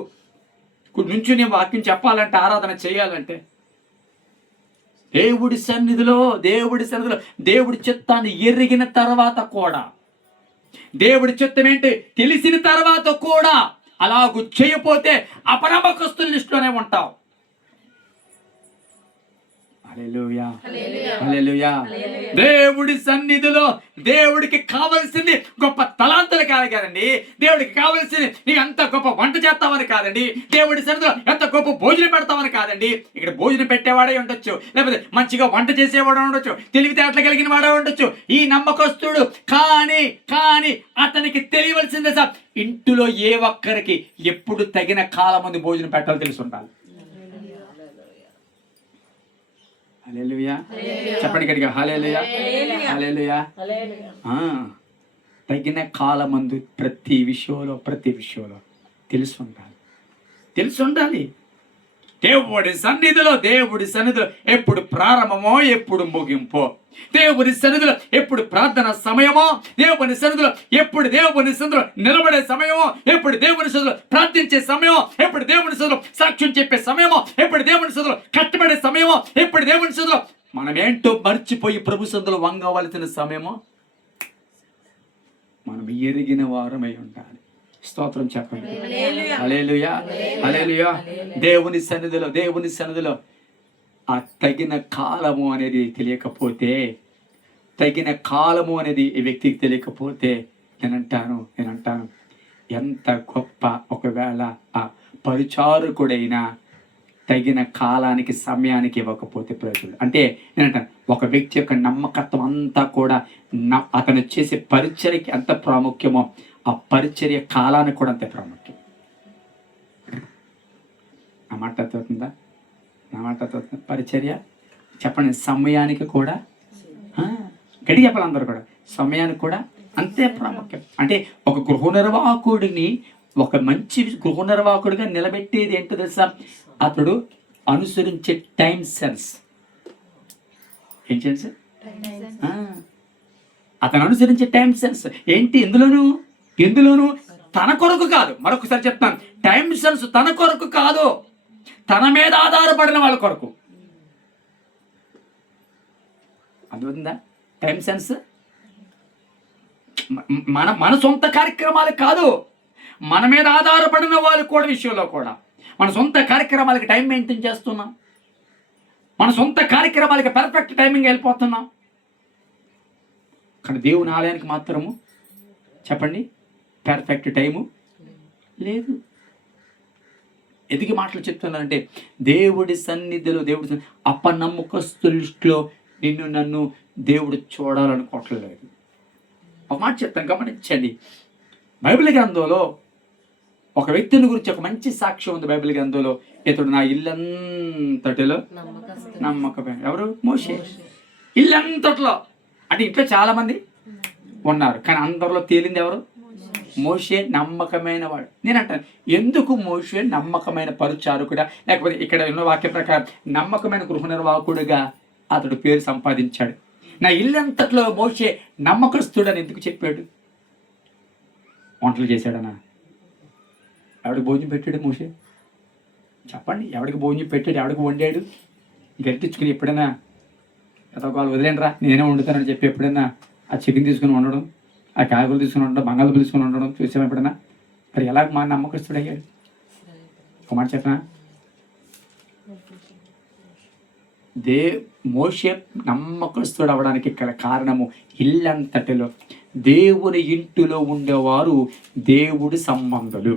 నుంచి నేను వాక్యం చెప్పాలంటే, ఆరాధన చేయాలంటే, దేవుడి సన్నిధిలో దేవుడి చిత్తాన్ని ఎరిగిన తర్వాత కూడా, దేవుడి చిత్తం ఏంటి తెలిసిన తర్వాత కూడా అలాగూ చేయపోతే అపనమ్మకస్తుల లిస్టులోనే ఉంటావు. హల్లెలూయా, హల్లెలూయా. దేవుడి సన్నిధిలో దేవుడికి కావలసింది గొప్ప తలాంతులు కాదండి. దేవుడికి కావలసింది నీ ఎంత గొప్ప వంట చేస్తామని కాదండి. దేవుడి సన్నిధిలో ఎంత గొప్ప భోజనం పెడతామని కాదండి. ఇక్కడ భోజనం పెట్టేవాడే ఉండొచ్చు, లేకపోతే మంచిగా వంట చేసేవాడు ఉండొచ్చు, తెలివితేటలు కలిగిన వాడే ఉండొచ్చు, ఈ నమ్మకస్తుడు. కానీ అతనికి తెలియవలసిందే సార్, ఇంటిలో ఏ ఒక్కరికి ఎప్పుడు తగిన కాలం మంది భోజనం పెట్టాలో తెలిసి ఉండాలి. హల్లెలూయా. చెప్పండి గట్టిగా హల్లెలూయా, హల్లెలూయా. తగిన కాలమందు ప్రతి విషయంలో తెలిసి ఉండాలి. దేవుడి సన్నిధిలో ఎప్పుడు ప్రారంభమో ఎప్పుడు ముగింపో, దేవుని సన్నిధిలో ఎప్పుడు ప్రార్థన సమయమో, దేవుని సన్నిధిలో ఎప్పుడు దేవుని సన్నిధిలో నిలబడే సమయమో, ఎప్పుడు దేవుని సన్నిధిలో ప్రార్థించే సమయమో, ఎప్పుడు దేవుని సన్నిధిలో సాక్ష్యం చెప్పే సమయమో, ఎప్పుడు దేవుని సన్నిధిలో కట్టబడే సమయమో, ఎప్పుడు దేవుని సన్నిధిలో మనం ఏంటో మర్చిపోయి ప్రభు సన్నిధిలో వంగవలసిన సమయమో మనం ఎరిగిన వారమై ఉండాలి. స్తోత్రం చెప్పండి. హల్లెలూయా, హల్లెలూయా. దేవుని సన్నిధిలో ఆ తగిన కాలము అనేది తెలియకపోతే, తగిన కాలము అనేది ఈ వ్యక్తికి తెలియకపోతే నేనంటాను ఎంత గొప్ప ఒకవేళ ఆ పరిచారకుడైనా తగిన కాలానికి సమయానికి ఇవ్వకపోతే ప్రజలు అంటే నేనంటాను ఒక వ్యక్తి యొక్క నమ్మకత్వం అంతా కూడా అతను చేసే పరిచర్యకి ఎంత ప్రాముఖ్యమో ఆ పరిచర్య కాలానికి కూడా అంతే ప్రాముఖ్యం. నా మాట అర్థమవుతుందా? పరిచర్య చెప్పండి, సమయానికి కూడా గడి చెప్పాలి. అందరూ కూడా సమయానికి కూడా అంతే ప్రాముఖ్యం. అంటే ఒక గృహ నిర్వాహకుడిని ఒక మంచి గృహ నిర్వాహకుడిగా నిలబెట్టేది ఏంటో తెలుసా? అతడు అనుసరించే టైం సెన్స్. ఏం సెన్స్? అతను అనుసరించే టైం సెన్స్ ఏంటి? ఎందులోను తన కొరకు కాదు. మరొకసారి చెప్తాను, టైం సెన్స్ తన కొరకు కాదు, తన మీద ఆధారపడిన వాళ్ళ కొరకు. అర్థమవుతుందా? టైం సెన్స్ మన సొంత కార్యక్రమాలు కాదు, మన మీద ఆధారపడిన వాళ్ళ కూడా విషయంలో కూడా మన సొంత కార్యక్రమాలకి టైం మెయింటైన్ చేస్తున్నాం, మన సొంత కార్యక్రమాలకి పర్ఫెక్ట్ టైమింగ్ వెళ్ళిపోతున్నాం. కానీ దేవుని ఆలయానికి మాత్రము చెప్పండి పర్ఫెక్ట్ టైము లేదు. ఎదిగి మాటలు చెప్తున్నానంటే దేవుడి సన్నిధిలో అపనమ్మకస్తులో నన్ను దేవుడు చూడాలనుకోవట్లేదు. ఒక మాట చెప్తాను, గమనించండి. బైబిల్ గ్రంథంలో ఒక వ్యక్తిని గురించి ఒక మంచి సాక్ష్యం ఉంది బైబిల్ గ్రంథంలో. ఇతడు నా ఇల్లంతటిలో నమ్మకమైన. ఎవరు? మోషే. ఇల్లంతట్లో అంటే ఇంట్లో చాలా మంది ఉన్నారు, కానీ అందరిలో తేలింది ఎవరు? మోషే నమ్మకమైన వాడు. నేను అంటాను, ఎందుకు మోషే నమ్మకమైన పరిచారకుడా, లేకపోతే ఇక్కడ ఉన్న వాక్య ప్రకారం నమ్మకమైన గృహ నిర్వాహకుడుగా అతడు పేరు సంపాదించాడు? నా ఇల్లంతట్లో మోషే నమ్మకస్తుడని ఎందుకు చెప్పాడు? వంటలు చేశాడనా? ఎవడికి భోజనం పెట్టాడు మోషే? చెప్పండి, ఎవడికి భోజనం పెట్టాడు? ఎవడికి వండాడు? గట్టించుకుని ఎప్పుడైనా వాళ్ళు వదిలేండిరా నేనే వండుతానని చెప్పి ఎప్పుడైనా ఆ చికెన్ తీసుకుని వండడం, ఆ కాయగూరలు తీసుకుని ఉండడం, బంగాళదుంపలు తీసుకుని ఉండడం చూసాం ఎప్పుడైనా? మరి ఎలా మా నమ్మకస్తుడు అయ్యాడు? ఒక మాట చెప్పనా, మోషే నమ్మకస్తుడు అవ్వడానికి గల కారణము ఇల్లంతటిలో దేవుని ఇంటిలో ఉండేవారు దేవుడి సంబంధులు,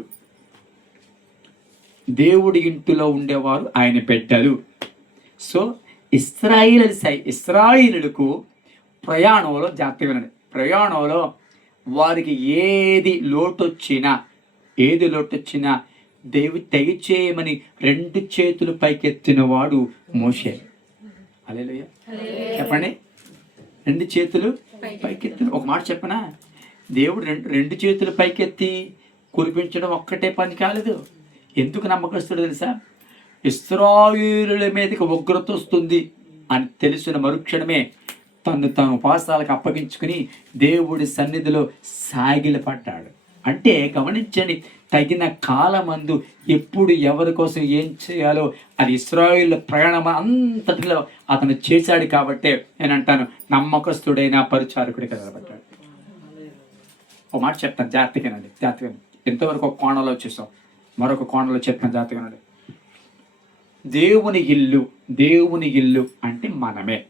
దేవుడి ఇంటిలో ఉండేవారు ఆయన బిడ్డలు. సో ఇశ్రాయేలీయులకు ప్రయాణంలో జాగ్రత్తగా వినండి, ప్రయాణంలో వారికి ఏది లోటొచ్చినా దేవుడు దయచేయమని 2 చేతులు పైకెత్తిన వాడు మోషే. హల్లెలూయా చెప్పండి, 2 చేతులు పైకెత్తిన. ఒక మాట చెప్పనా, దేవుడు 2 చేతులు పైకెత్తి కురిపించడం ఒక్కటే పని కాలేదు. ఎందుకు నమ్మకస్తుడు తెలుసా? ఇశ్రాయేలుల మీదకి ఉగ్రత వస్తుంది అని తెలిసిన మరుక్షణమే తాను ఉపాసాలకు అప్పగించుకుని దేవుడి సన్నిధిలో సాగిలపడ్డాడు. అంటే గమనించండి, తగిన కాలమందు ఎప్పుడు ఎవరి కోసం ఏం చేయాలో అది ఇశ్రాయేలు ప్రయాణం అంతటిలో అతను చేశాడు. కాబట్టి నేనంటాను నమ్మకస్తుడైన పరిచారకుడిగా నిలబడ్డాడు. ఒక మాట చెప్తాను, జాగ్రత్తగానండి. ఎంతవరకు ఒక కోణంలో వచ్చేసాం, మరొక కోణంలో చెప్తాను, జాగ్రత్తగానండి. దేవుని ఇల్లు అంటే మనమే.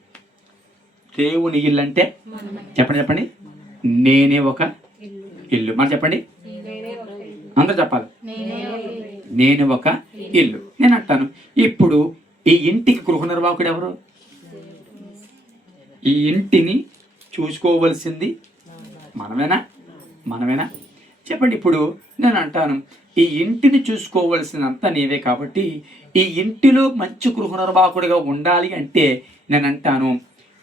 దేవుని ఇల్లు అంటే చెప్పండి నేనే ఒక ఇల్లు. మరి చెప్పండి, అందరూ చెప్పాలి, నేను ఒక ఇల్లు. నేను అంటాను, ఇప్పుడు ఈ ఇంటికి గృహ నిర్వాహకుడు ఎవరు? ఈ ఇంటిని చూసుకోవలసింది మనమేనా? చెప్పండి. ఇప్పుడు నేను అంటాను, ఈ ఇంటిని చూసుకోవలసినంత నీవే. కాబట్టి ఈ ఇంటిలో మంచి గృహ నిర్వాహకుడిగా ఉండాలి అంటే నేను అంటాను,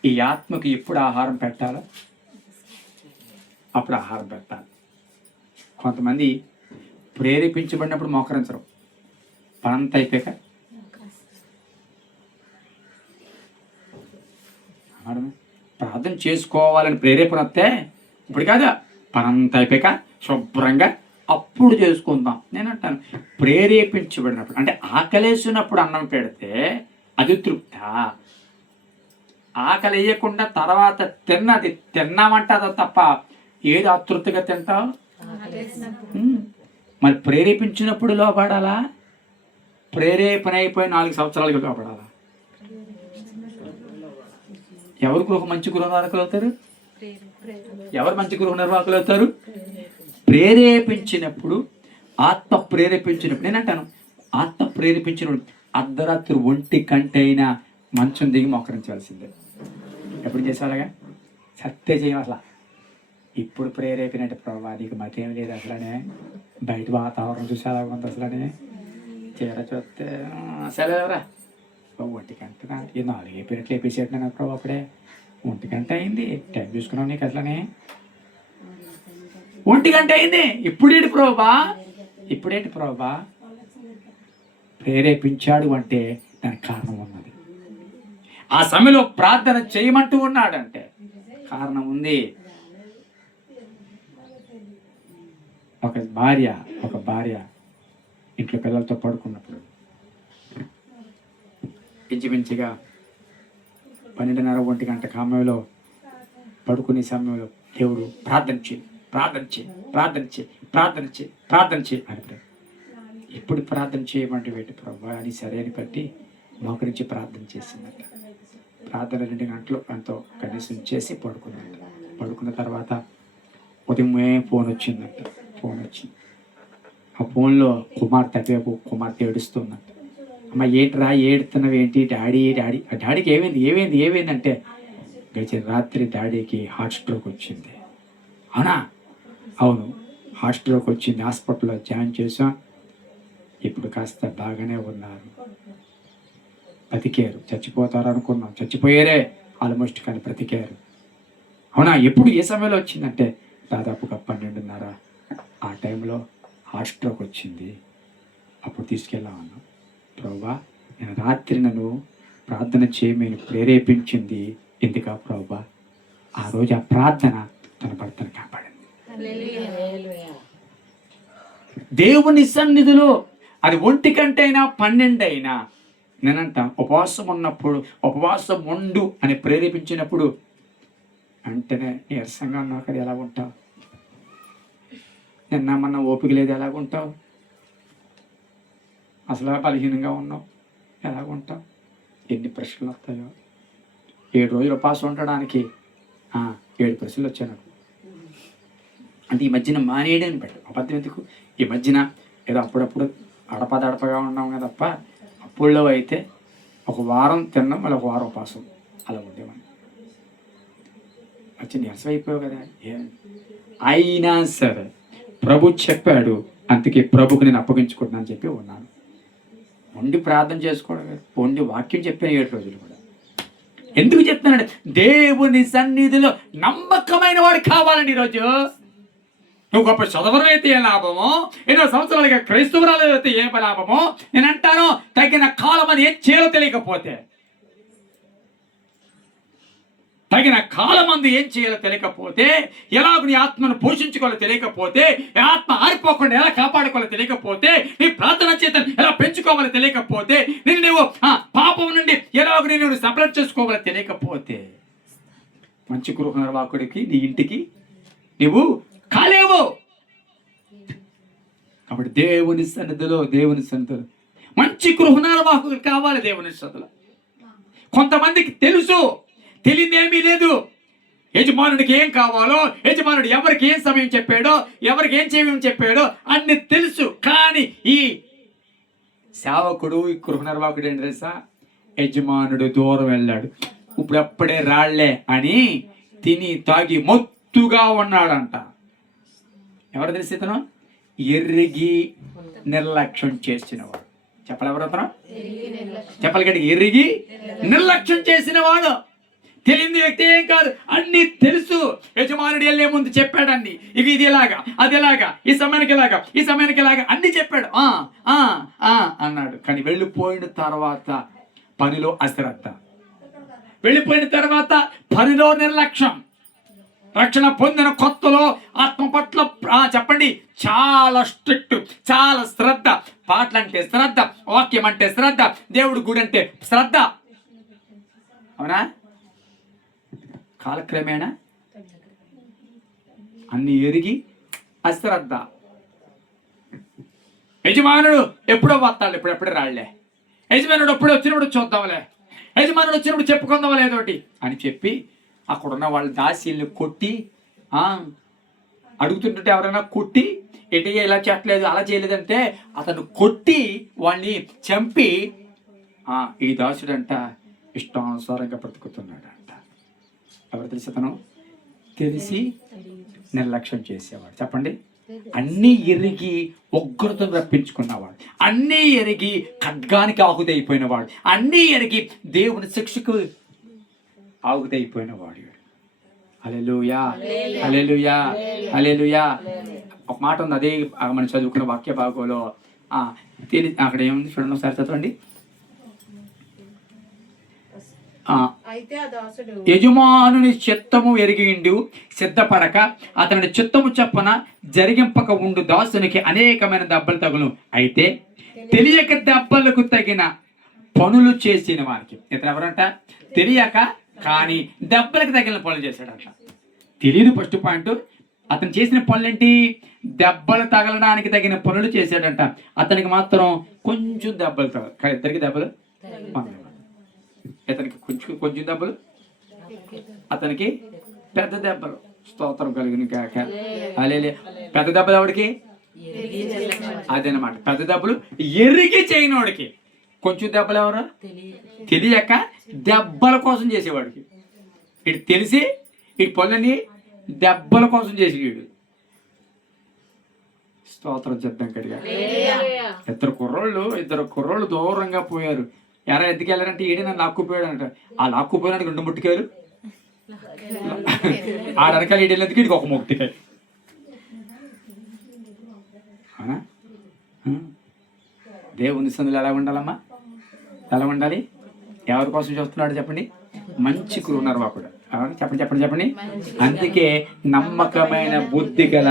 ఈ ఆత్మకు ఎప్పుడు ఆహారం పెట్టాలో అప్పుడు ఆహారం పెట్టాలి. కొంతమంది ప్రేరేపించబడినప్పుడు మోకరించరు, పనంతా అయిపోయాక ప్రార్థన చేసుకోవాలని ప్రేరేపణ వస్తే ఇప్పుడు కాదా, పనంతా అయిపోయాక శుభ్రంగా అప్పుడు చేసుకుందాం. నేను అంటాను, ప్రేరేపించబడినప్పుడు అంటే ఆకలేసినప్పుడు అన్నం పెడితే అది తృప్త. ఆకలి వేయకుండా తర్వాత తిన్నది తిన్నామంటే తప్ప ఏది అతృప్తిగా తింటావు? మరి ప్రేరేపించినప్పుడు లోపడాలా, ప్రేరేపణ అయిపోయి 4 సంవత్సరాలుగా లోపడాలా? ఎవరు మంచి గృహ నిర్వాహకులు అవుతారు? ఎవరు మంచి గృహ నిర్వాహకులు అవుతారు? ప్రేరేపించినప్పుడు, ఆత్మ ప్రేరేపించినప్పుడు. నేను అంటాను, ఆత్మ ప్రేరేపించినప్పుడు అర్ధరాత్రి 1 గంట అయినా మంచం దిగి మోకరించవలసిందే. ఎప్పుడు చేసేవాళ్ళగా సత్య చేయం. అసలు ఇప్పుడు ప్రేరేపినట్టు ప్రభావ నీకు మతేం లేదు అసలనే, బయట వాతావరణం చూసి అలాగ ఉంది అసలనే, చీర చూస్తే సెలవురా 1 గంట ఈ 4 అయిపోయినట్లు అయిపోయేసేట్టు నేను ప్రభావ అప్పుడే 1 గంట అయింది, టైం చూసుకున్నావు నీకు అసలనే 1 గంట అయింది, ఇప్పుడేంటి ప్రభా? ప్రేరేపించాడు అంటే దానికి కారణం ఉన్నది. ఆ సమయంలో ప్రార్థన చేయమంటూ ఉన్నాడంటే కారణం ఉంది. ఒక భార్య ఇంట్లో పిల్లలతో పడుకున్నప్పుడు ఇంచుమించుగా 12:30 1 గంట సమయంలో పడుకునే సమయంలో దేవుడు ప్రార్థన చేయి అంటే ఇప్పుడు ప్రార్థన చేయమంటే వేటి ప్రభా అని సరే అని బట్టి మోకరించి ప్రార్థన చేసిందట. ప్రార్థన 2 గంటలు ఎంతో కనీసం చేసి పడుకుందంట. పడుకున్న తర్వాత ఉదయమే ఫోన్ వచ్చిందంట. ఆ ఫోన్లో కుమార్తె ఏడుస్తుందంట. అమ్మ ఏంట్రా ఏడుతున్నావు ఏంటి? డాడీకి ఏమైంది అంటే గడిచిన రాత్రి డాడీకి హార్ట్ స్ట్రోక్ వచ్చింది. అవును హార్ట్ స్ట్రోక్ వచ్చింది, హాస్పిటల్లో జాయిన్ చేసాం, ఇప్పుడు కాస్త బాగానే ఉన్నారు, బతికారు. చచ్చిపోతారు అనుకున్నాం, చచ్చిపోయారే ఆల్మోస్ట్, కానీ బ్రతికారు. అవునా? ఎప్పుడు ఏ సమయంలో వచ్చిందంటే దాదాపుగా 12:30 ఆ టైంలో హార్ట్ స్ట్రోక్ వచ్చింది. అప్పుడు తీసుకెళ్ళామన్నా. ప్రభా నేను రాత్రి నన్ను ప్రార్థన చేయమని ప్రేరేపించింది ఎందుకా ప్రభా? ఆ రోజు ఆ ప్రార్థన తన భర్తను కాపాడింది. దేవుని సన్నిధిలో అది 1 గంట అయినా 12 అయినా నేనంట ఉపవాసం ఉన్నప్పుడు, ఉపవాసం ఉండు అని ప్రేరేపించినప్పుడు వెంటనే నీరసంగా ఉన్నావు కదా, ఎలా ఉంటావు? నిన్న ఓపిక లేదు, ఎలాగుంటావు? అసలు బలహీనంగా ఉన్నావు, ఎలాగుంటావు? ఎన్ని ప్రశ్నలు వస్తాయో. 7 రోజులు ఉపవాసం ఉండడానికి 7 ప్రశ్నలు వచ్చాయి నాకు. అంటే ఈ మధ్యన మానేయడని పెట్టు, అబద్ధం ఎందుకు? ఈ మధ్యన ఏదో అప్పుడప్పుడు అడపగా ఉన్నాం కదా తప్ప, అప్పుల్లో అయితే 1 వారం తిన్నాం, మళ్ళీ 1 వారం ఉపవాసం అలా ఉండేవాడిని. వచ్చి నీరసం అయిపోయావు కదా. అయినా సరే ప్రభు చెప్పాడు, అందుకే ప్రభుకు నేను అప్పగించుకుంటున్నాను చెప్పి ఉన్నాను. ఉండి ప్రార్థన చేసుకోవడం, ఉండి వాక్యం చెప్పాను 7 రోజులు కూడా. ఎందుకు చెప్తున్నానంటే దేవుని సన్నిధిలో నమ్మకమైన వాడు కావాలండి. ఈరోజు నువ్వు గొప్ప చదవరం అయితే ఏ లాభమో, ఎన్నో సంవత్సరాలుగా క్రైస్తవురాలు అయితే ఏ లాభమో. నేను అంటాను, తగిన కాలం అది ఏం చేయాలో తెలియకపోతే, ఏం చేయాలో తెలియకపోతే, ఎలాగ నీ ఆత్మను పోషించుకోవాలో తెలియకపోతే, ఆత్మ ఆరిపోకుండా ఎలా కాపాడుకోవాలో తెలియకపోతే, నీ ప్రార్థన చేత ఎలా పెంచుకోవాలో తెలియకపోతే, నువ్వు పాపం నుండి ఎలాగ నేను సపరేట్ చేసుకోవాలో తెలియకపోతే, మంచి గృహ నిర్వాహకుడికి నీ ఇంటికి నువ్వు కాలేవు. కాబట్టి దేవుని సన్నిధిలో మంచి గృహ నిర్వాహకులు కావాలి. దేవుని సన్నిధిలో కొంతమందికి తెలుసు, తెలియదేమీ లేదు. యజమానుడికి ఏం కావాలో, యజమానుడు ఎవరికి ఏం సమయం చెప్పాడో, ఎవరికి ఏం చేయమని చెప్పాడో అన్ని తెలుసు. కానీ ఈ సేవకుడు, ఈ గృహ నిర్వాహకుడు ఏంటి తెలుసా? యజమానుడు దూరం వెళ్ళాడు, ఇప్పుడప్పుడే రాళ్లే అని తిని తాగి మొత్తుగా ఉన్నాడంట. ఎవరు తెలిసి? ఇతను ఎరిగి నిర్లక్ష్యం చేసినవాడు. చెప్పాలి ఎవరు అతను? చెప్పాలి గట్టి, ఎరిగి నిర్లక్ష్యం చేసిన వాడు. తెలియని వ్యక్తి ఏం కాదు, అన్ని తెలుసు. యజమానుడు వెళ్ళే ముందు చెప్పాడు అన్ని, ఇక ఇది ఎలాగా, అది ఎలాగా, ఈ సమయానికి ఎలాగా, ఈ సమయానికి ఎలాగా అన్ని చెప్పాడు. అన్నాడు. కానీ వెళ్ళిపోయిన తర్వాత పనిలో అశ్రద్ధ, వెళ్ళిపోయిన తర్వాత పనిలో నిర్లక్ష్యం. రక్షణ పొందిన కొత్తలో ఆత్మ పట్ల చెప్పండి చాలా స్ట్రిక్ట్, చాలా శ్రద్ధ. పాటలు అంటే శ్రద్ధ, వాక్యం అంటే శ్రద్ధ, దేవుడి గుడి అంటే శ్రద్ధ. అవునా? కాలక్రమేణా అన్ని ఎరిగి అశ్రద్ధ. యజమానుడు ఎప్పుడో వస్తాడు, ఎప్పుడెప్పుడు రాళ్లే. యజమానుడు ఎప్పుడో వచ్చినప్పుడు చూద్దాంలే, యజమానుడు వచ్చినప్పుడు చెప్పుకుందాం లేదోటి అని చెప్పి అక్కడున్న వాళ్ళ దాసీల్ని కొట్టి, అడుగుతుంటే ఎవరైనా కొట్టి, ఎటు ఇలా చేయట్లేదు అలా చేయలేదంటే అతను కొట్టి వాడిని చంపి ఈ దాసుడంట ఇష్టానుసారంగా బ్రతుకుతున్నాడు అంట. ఎవరు తెలిసి అతను? తెలిసి నిర్లక్ష్యం చేసేవాడు. చెప్పండి, అన్నీ ఎరిగి ఉగ్రతను రప్పించుకున్నవాడు, అన్నీ ఎరిగి ఖడ్గానికి ఆహుతైపోయినవాడు, అన్నీ ఎరిగి దేవుని శిక్షకు ఆహుతైపోయినవాడు. హల్లెలూయా, హల్లెలూయా, హల్లెలూయా. ఒక మాట ఉంది, అదే మనం చదువుకున్న వాక్య భాగంలో అక్కడ ఏముంది చూడండి, ఒకసారి చదవండి. యజమానుని చిత్తము ఎరిగిండు సిద్ధపడక అతని చిత్తము చొప్పున జరిగింపక ఉండు దాసునికి అనేకమైన దెబ్బలు తగులు. అయితే తెలియక దెబ్బలకు తగిన పనులు చేసిన వారికి, ఇతను ఎవరంట? తెలియక కానీ దెబ్బలకు తగిన పనులు చేశాడంట. తెలియదు ఫస్ట్ పాయింట్. అతను చేసిన పనులేంటి? దెబ్బలు తగలడానికి తగిన పనులు చేశాడంట. అతనికి మాత్రం కొంచెం దెబ్బలు తగల, కానీ ఇద్దరికి దెబ్బలు, ఇతనికి కొంచెం దెబ్బలు, అతనికి పెద్ద దెబ్బలు. స్తోత్రం కలిగిన కాక. అలే పెద్ద దెబ్బలు ఎవడికి? అదేనమాట, పెద్ద దెబ్బలు ఎరిగి చేయనోడికి. కొంచెం దెబ్బలు ఎవరు? తెలియక దెబ్బల కోసం చేసేవాడికి. ఇటు తెలిసి ఇటు పనులని దెబ్బల కోసం చేసేవాడు. స్తోత్రం చెప్తాం కడిగా. ఇద్దరు కుర్రోళ్ళు దూరంగా పోయారు. ఎరా ఎందుకు వెళ్ళారంటే ఈడే నన్ను లాక్కుపోయాడు అంట. ఆ లాక్కుపోయినాడు 2 ముట్టికాయలు, ఆడనకాల ఈడు వెళ్ళేందుకు ఇడికి 1 ముట్టికాయ. అవునా? దేవుని సందులో ఎలా ఉండాలమ్మా? ఎలా ఉండాలి? ఎవరి కోసం చూస్తున్నాడు చెప్పండి? మంచి గృహనిర్వాహకుడు. చెప్పండి. అందుకే నమ్మకమైన బుద్ధి గల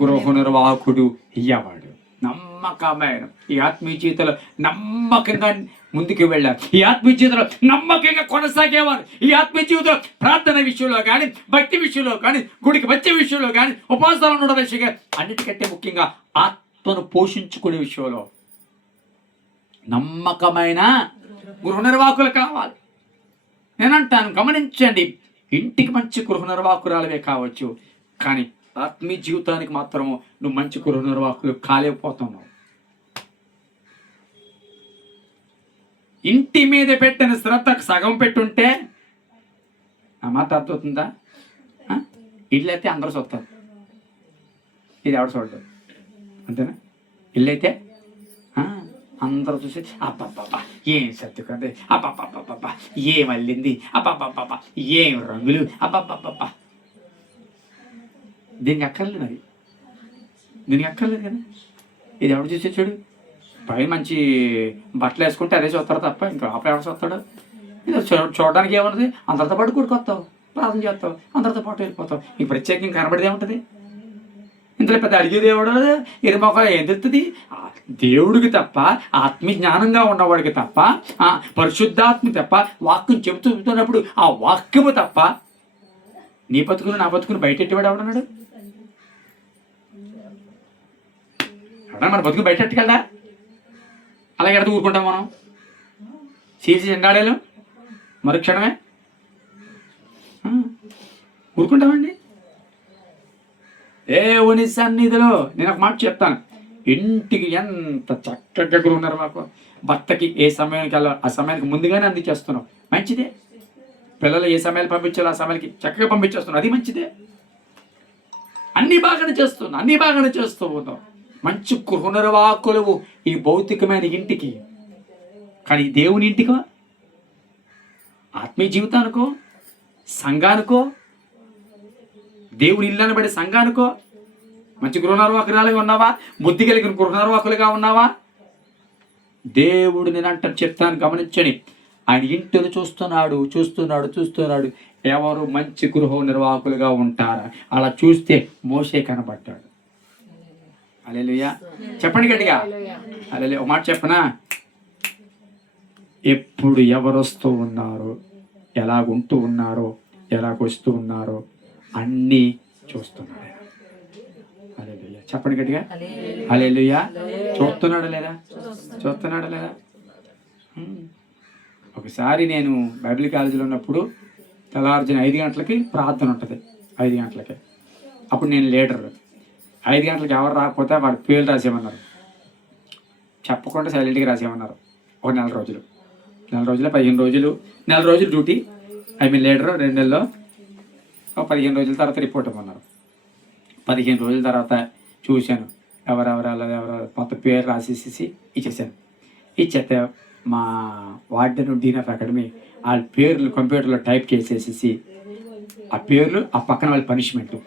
గృహనిర్వాహకుడు ఇయ్యవాడు. నమ్మకమైన ఈ ఆత్మీయ జీవితంలో నమ్మకంగా ముందుకు వెళ్ళారు, ఈ ఆత్మీయ జీవితంలో నమ్మకంగా కొనసాగేవారు. ఈ ఆత్మీయ జీవితంలో ప్రార్థన విషయంలో కానీ, భక్తి విషయంలో కానీ, గుడికి వచ్చే విషయంలో కానీ, ఉపవాసాలు ఉండడం విషయంగా, అన్నిటికంటే ముఖ్యంగా ఆత్మను పోషించుకునే విషయంలో నమ్మకమైన గృహ నిర్వాహకులు కావాలి. నేనంటాను, గమనించండి, ఇంటికి మంచి గృహ నిర్వాహకురాలవే కావచ్చు, కానీ ఆత్మీయ జీవితానికి మాత్రము నువ్వు మంచి గృహ నిర్వాహకులు కాలేకపోతున్నావు. ఇంటి మీద పెట్టిన శ్రద్ధకు సగం పెట్టుంటే ఆ మాట అర్థమవుతుందా? ఇల్లు అయితే అందరూ చూస్తారు, ఇది ఎవరు చూడదు, అంతేనా? ఇల్లు అయితే అందరూ చూసి అబ్బబ్బబ్బా ఏం సర్దుకుంది, అబ్బబ్బబ్బబ్బా ఏం అల్లింది, అబ్బబ్బబ్బబ్బా ఏం రంగులు, అబ్బబ్బబ్బబ్బా. దీనికి అక్కర్లేదు, అది దీనికి అక్కర్లేదు కదా. ఇది ఎవడు చూసే చూడు, పైన మంచి బట్టలు వేసుకుంటే అదే చూస్తారు తప్ప ఇంకా అప్పుడు ఎవరు చూస్తాడు? ఇది చూడడానికి ఏమన్నది? అందరితో పాటు కూడుకొస్తావు, ప్రార్థన చేస్తావు, అందరితో పాటు వెళ్ళిపోతావు. ఈ ప్రత్యేకంగా కనబడేది ఏముంటుంది? ఇంతలో పెద్ద అడిగేది ఎవడు? ఎరుమొక్కలు ఏం తెలుస్తుంది? దేవుడికి తప్ప, ఆత్మీయ జ్ఞానంగా ఉన్నవాడికి తప్ప, పరిశుద్ధాత్మ తప్ప, వాక్యం చెబుతున్నప్పుడు ఆ వాక్యము తప్ప నీ బతుకును నా బతుకును బయటెట్టేవాడు ఎవడన్నాడు? మన బతుకు బయటెట్టగలడా? అలాగే ఎడత ఊరుకుంటాం మనం? సీసీ చెండాడేలు మరుక్షణమే ఊరుకుంటామండి. దేవుని సన్నిధిలో నేను ఒక మాట చెప్తాను, ఇంటికి ఎంత చక్కగా గృహ నిర్వాహకం. భర్తకి ఏ సమయానికి వెళ్ళాలి ఆ సమయానికి ముందుగానే అందించేస్తున్నావు, మంచిదే. పిల్లలు ఏ సమయాలు పంపించాలో ఆ సమయానికి చక్కగా పంపించేస్తున్నావు, అది మంచిదే. అన్ని బాగానే చేస్తూ ఉన్నావు. మంచి గృహ నిర్వాహకులు ఈ భౌతికమైన ఇంటికి కానీ దేవుని ఇంటికో, ఆత్మీయ జీవితానికో, సంఘానికో, దేవుని ఇల్లు అనబడే సంఘానికో మంచి గృహనిర్వాహకురాలుగా ఉన్నావా? బుద్ధి కలిగిన గృహనిర్వాహకులుగా ఉన్నావా? దేవుడు నేను అంటాను, చెప్తాను, గమనించండి. ఆయన ఇంటిని చూస్తున్నాడు, చూస్తున్నాడు, చూస్తున్నాడు. ఎవరు మంచి గృహ నిర్వాహకులుగా ఉంటారా? అలా చూస్తే మోషే కనబడ్డాడు. హల్లెలూయా, చెప్పండి గట్టిగా హల్లెలూయా. ఒక మాట చెప్పనా, ఎప్పుడు ఎవరు వస్తూ ఉన్నారో, ఎలాగుంటూ ఉన్నారో, ఎలాగొస్తూ ఉన్నారో అన్నీ చూస్తున్నాడు. హల్లెలూయా, చెప్పండి గట్టిగా హల్లెలూయా. చూస్తున్నాడా లేదా? చూస్తున్నాడా లేదా? ఒకసారి నేను బైబిల్ కాలేజీలో ఉన్నప్పుడు తెల్లవారుజామున 5 గంటలకి ప్రార్థన ఉంటుంది, 5 గంటలకి. అప్పుడు నేను లీడర్. 5 గంటలకి ఎవరు రాకపోతే వాడి పేర్లు రాసేయమన్నారు, చెప్పకుండా సైలెంట్గా రాసేయమన్నారు. ఒక నెల రోజులు 15 రోజులు, నెల రోజులు డ్యూటీ. లీడర్ 2 నెలల్లో 15 రోజుల తర్వాత రిపోర్ట్ ఇవ్వమన్నారు. 15 రోజుల తర్వాత చూశాను, ఎవరెవరు మొత్తం పేరు రాసేసి ఇచ్చేసాను. ఇచ్చేస్తే మా వార్డెన్ డీన్ ఆఫ్ అకాడమీ వాళ్ళ పేర్లు కంప్యూటర్లో టైప్ చేసేసి ఆ పేర్లు ఆ పక్కన వాళ్ళ పనిష్మెంటు,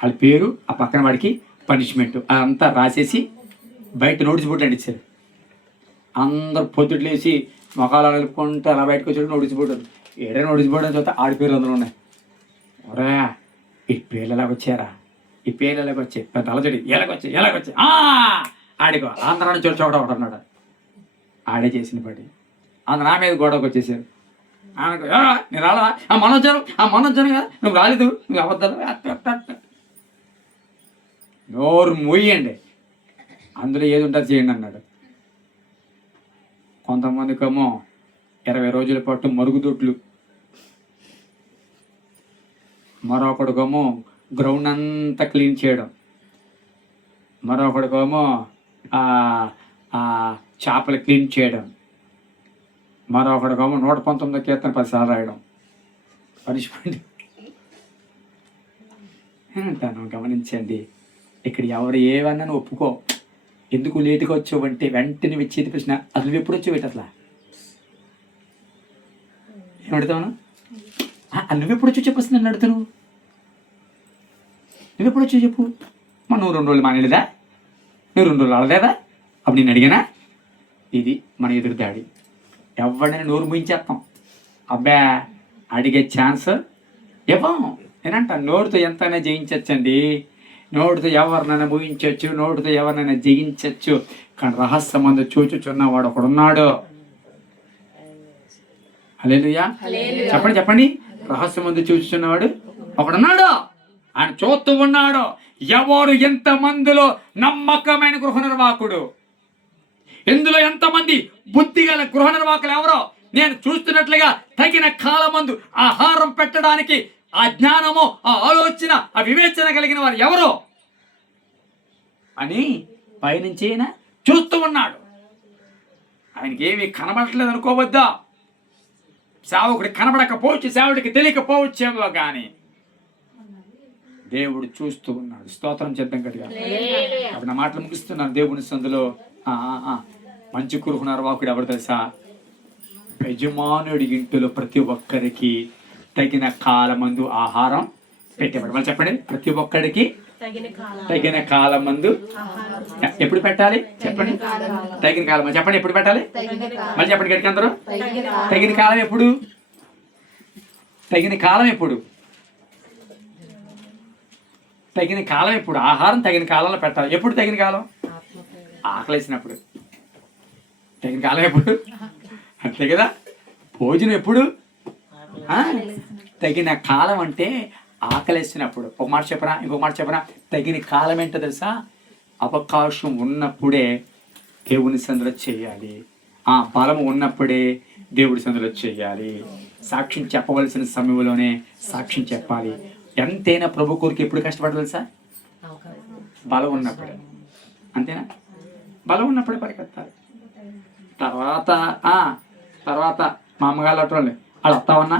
వాళ్ళ పేరు ఆ పక్కన వాడికి పనిష్మెంటు అదంతా రాసేసి బయట నోటీస్ బోర్డు అంటించారు. అందరు పొద్దుట్లు వేసి మొఖాలు అలుపుకుంటూ అలా బయటకు వచ్చాడు. నోటీస్ బోర్డు, ఏడే నోటీస్ బోర్డు అని చూస్తే ఆడి పేర్లు అందులో ఉన్నాయి. ఒరే, ఈ పేర్లు ఎలాగొచ్చారా? ఈ పేర్లు ఎలాగొచ్చాయి? పెద్ద అలజడి, ఎలాగొచ్చాయి ఆడిగో ఆంధ్ర నుంచి చోట ఒకటి అన్నాడు. ఆడే చేసిన పడి అందరు నా మీద గొడవకు వచ్చేసారు. ఆమెకు నేను రాలా, మనొచ్చాను కదా, నువ్వు రాలేదు, నువ్వు అబద్ధాలు. నోరు మూయండి, అందులో ఏది ఉంటుంది చేయండి అన్నాడు. కొంతమందికేమో 20 రోజుల పాటు మరుగుదొడ్లు, మరొకడికేమో గ్రౌండ్ అంతా క్లీన్ చేయడం, మరొకడికేమో చేపలు క్లీన్ చేయడం, మరొకడికేమో 119 కీర్తన 10 సార్లు రాయడం పనిష్మెంట్. అంటాను, గమనించండి. ఇక్కడ ఎవరు ఏమన్నా ఒప్పుకో, ఎందుకు లేటుగా వచ్చావంటే వెంటనే వచ్చేది ప్రశ్న, అసలు నువ్వు ఎప్పుడు వచ్చావు? అట్లా ఏమడతావు? నువ్వెప్పుడు వచ్చి చెప్పొస్తుంది నన్ను అడుగుతాను. నువ్వెప్పుడు వచ్చావు చెప్పు. నువ్వు 2 రోజులు మానేలేదా? నువ్వు 2 రోజులు ఆడలేదా? అప్పుడు నేను అడిగానా? ఇది మన ఎదురు దాడి. ఎవరినైనా నోరు ముయించేస్తాం. అబ్బా, అడిగే ఛాన్స్ ఇవ్వం. నేనంట నోటితో ఎంతైనా జయించచ్చండి, నోటితో ఎవరినైనా ముయించవచ్చు, నోటితో ఎవరినైనా జయించవచ్చు. కానీ రహస్యమందు చూచుచున్నవాడు ఒకడున్నాడు. హల్లెలూయా, చెప్పండి. రహస్యమందు చూచుచున్నవాడు ఒకడున్నాడు. ఆయన చూస్తూ ఉన్నాడు. ఎవరు ఎంత మందిలో నమ్మకమైన గృహ నిర్వాహకుడు, ఇందులో ఎంతమంది బుద్ధి గల గృహ నిర్వాహకులు ఎవరో నేను చూస్తున్నట్లుగా తగిన కాలమందు ఆహారం పెట్టడానికి ఆ జ్ఞానము, ఆ ఆలోచన, ఆ వివేచన కలిగిన వారు ఎవరో అని పైనుంచి ఆయన చూస్తూ ఉన్నాడు. ఆయనకి ఏమీ కనబడట్లేదు అనుకోవద్దా. సేవకుడికి కనబడకపోవచ్చు, సేవకుడికి తెలియకపోవచ్చేమో కానీ దేవుడు చూస్తూ ఉన్నాడు. స్తోత్రం చేద్దాం గట్టిగా. అప్పుడు నా మాటలు ముగిస్తున్నాను. దేవుని సందులో మంచి గృహ నిర్వాహకుడు ఎవరు తెలుసా? యజమానుడి ఇంటిలో ప్రతి ఒక్కరికి తగిన కాలమందు ఆహారం పెట్టేవాడు. మళ్ళీ చెప్పండి, ప్రతి ఒక్కడికి తగిన కాలమందు ఎప్పుడు పెట్టాలి చెప్పండి? తగిన కాలం చెప్పండి, ఎప్పుడు పెట్టాలి? మళ్ళీ చెప్పండి గట్టిగా అందరూ. తగిన కాలం ఎప్పుడు? తగిన కాలం ఎప్పుడు? తగిన కాలం ఎప్పుడు? ఆహారం తగిన కాలంలో పెట్టాలి. ఎప్పుడు తగిన కాలం? ఆకలేసినప్పుడు. తగిన కాలం ఎప్పుడు? అంతే కదా. భోజనం ఎప్పుడు? తగిన కాలం అంటే ఆకలేసినప్పుడు. ఒక మాట చెప్పరా, ఇంకొక మాట చెప్పరా. తగిన కాలం ఏంటో తెలుసా? అవకాశం ఉన్నప్పుడే దేవుని సందులో చేయాలి. ఆ బలం ఉన్నప్పుడే దేవుడి సందులో చేయాలి. సాక్ష్యం చెప్పవలసిన సమయంలోనే సాక్ష్యం చెప్పాలి. ఎంతైనా ప్రభు కోరిక ఎప్పుడు కష్టపడాలి తెలుసా? బలం ఉన్నప్పుడే. అంతేనా? బలం ఉన్నప్పుడే పరిగెత్తాలి. తర్వాత మా అమ్మగారు అటువంటి వాళ్ళు వస్తావన్నా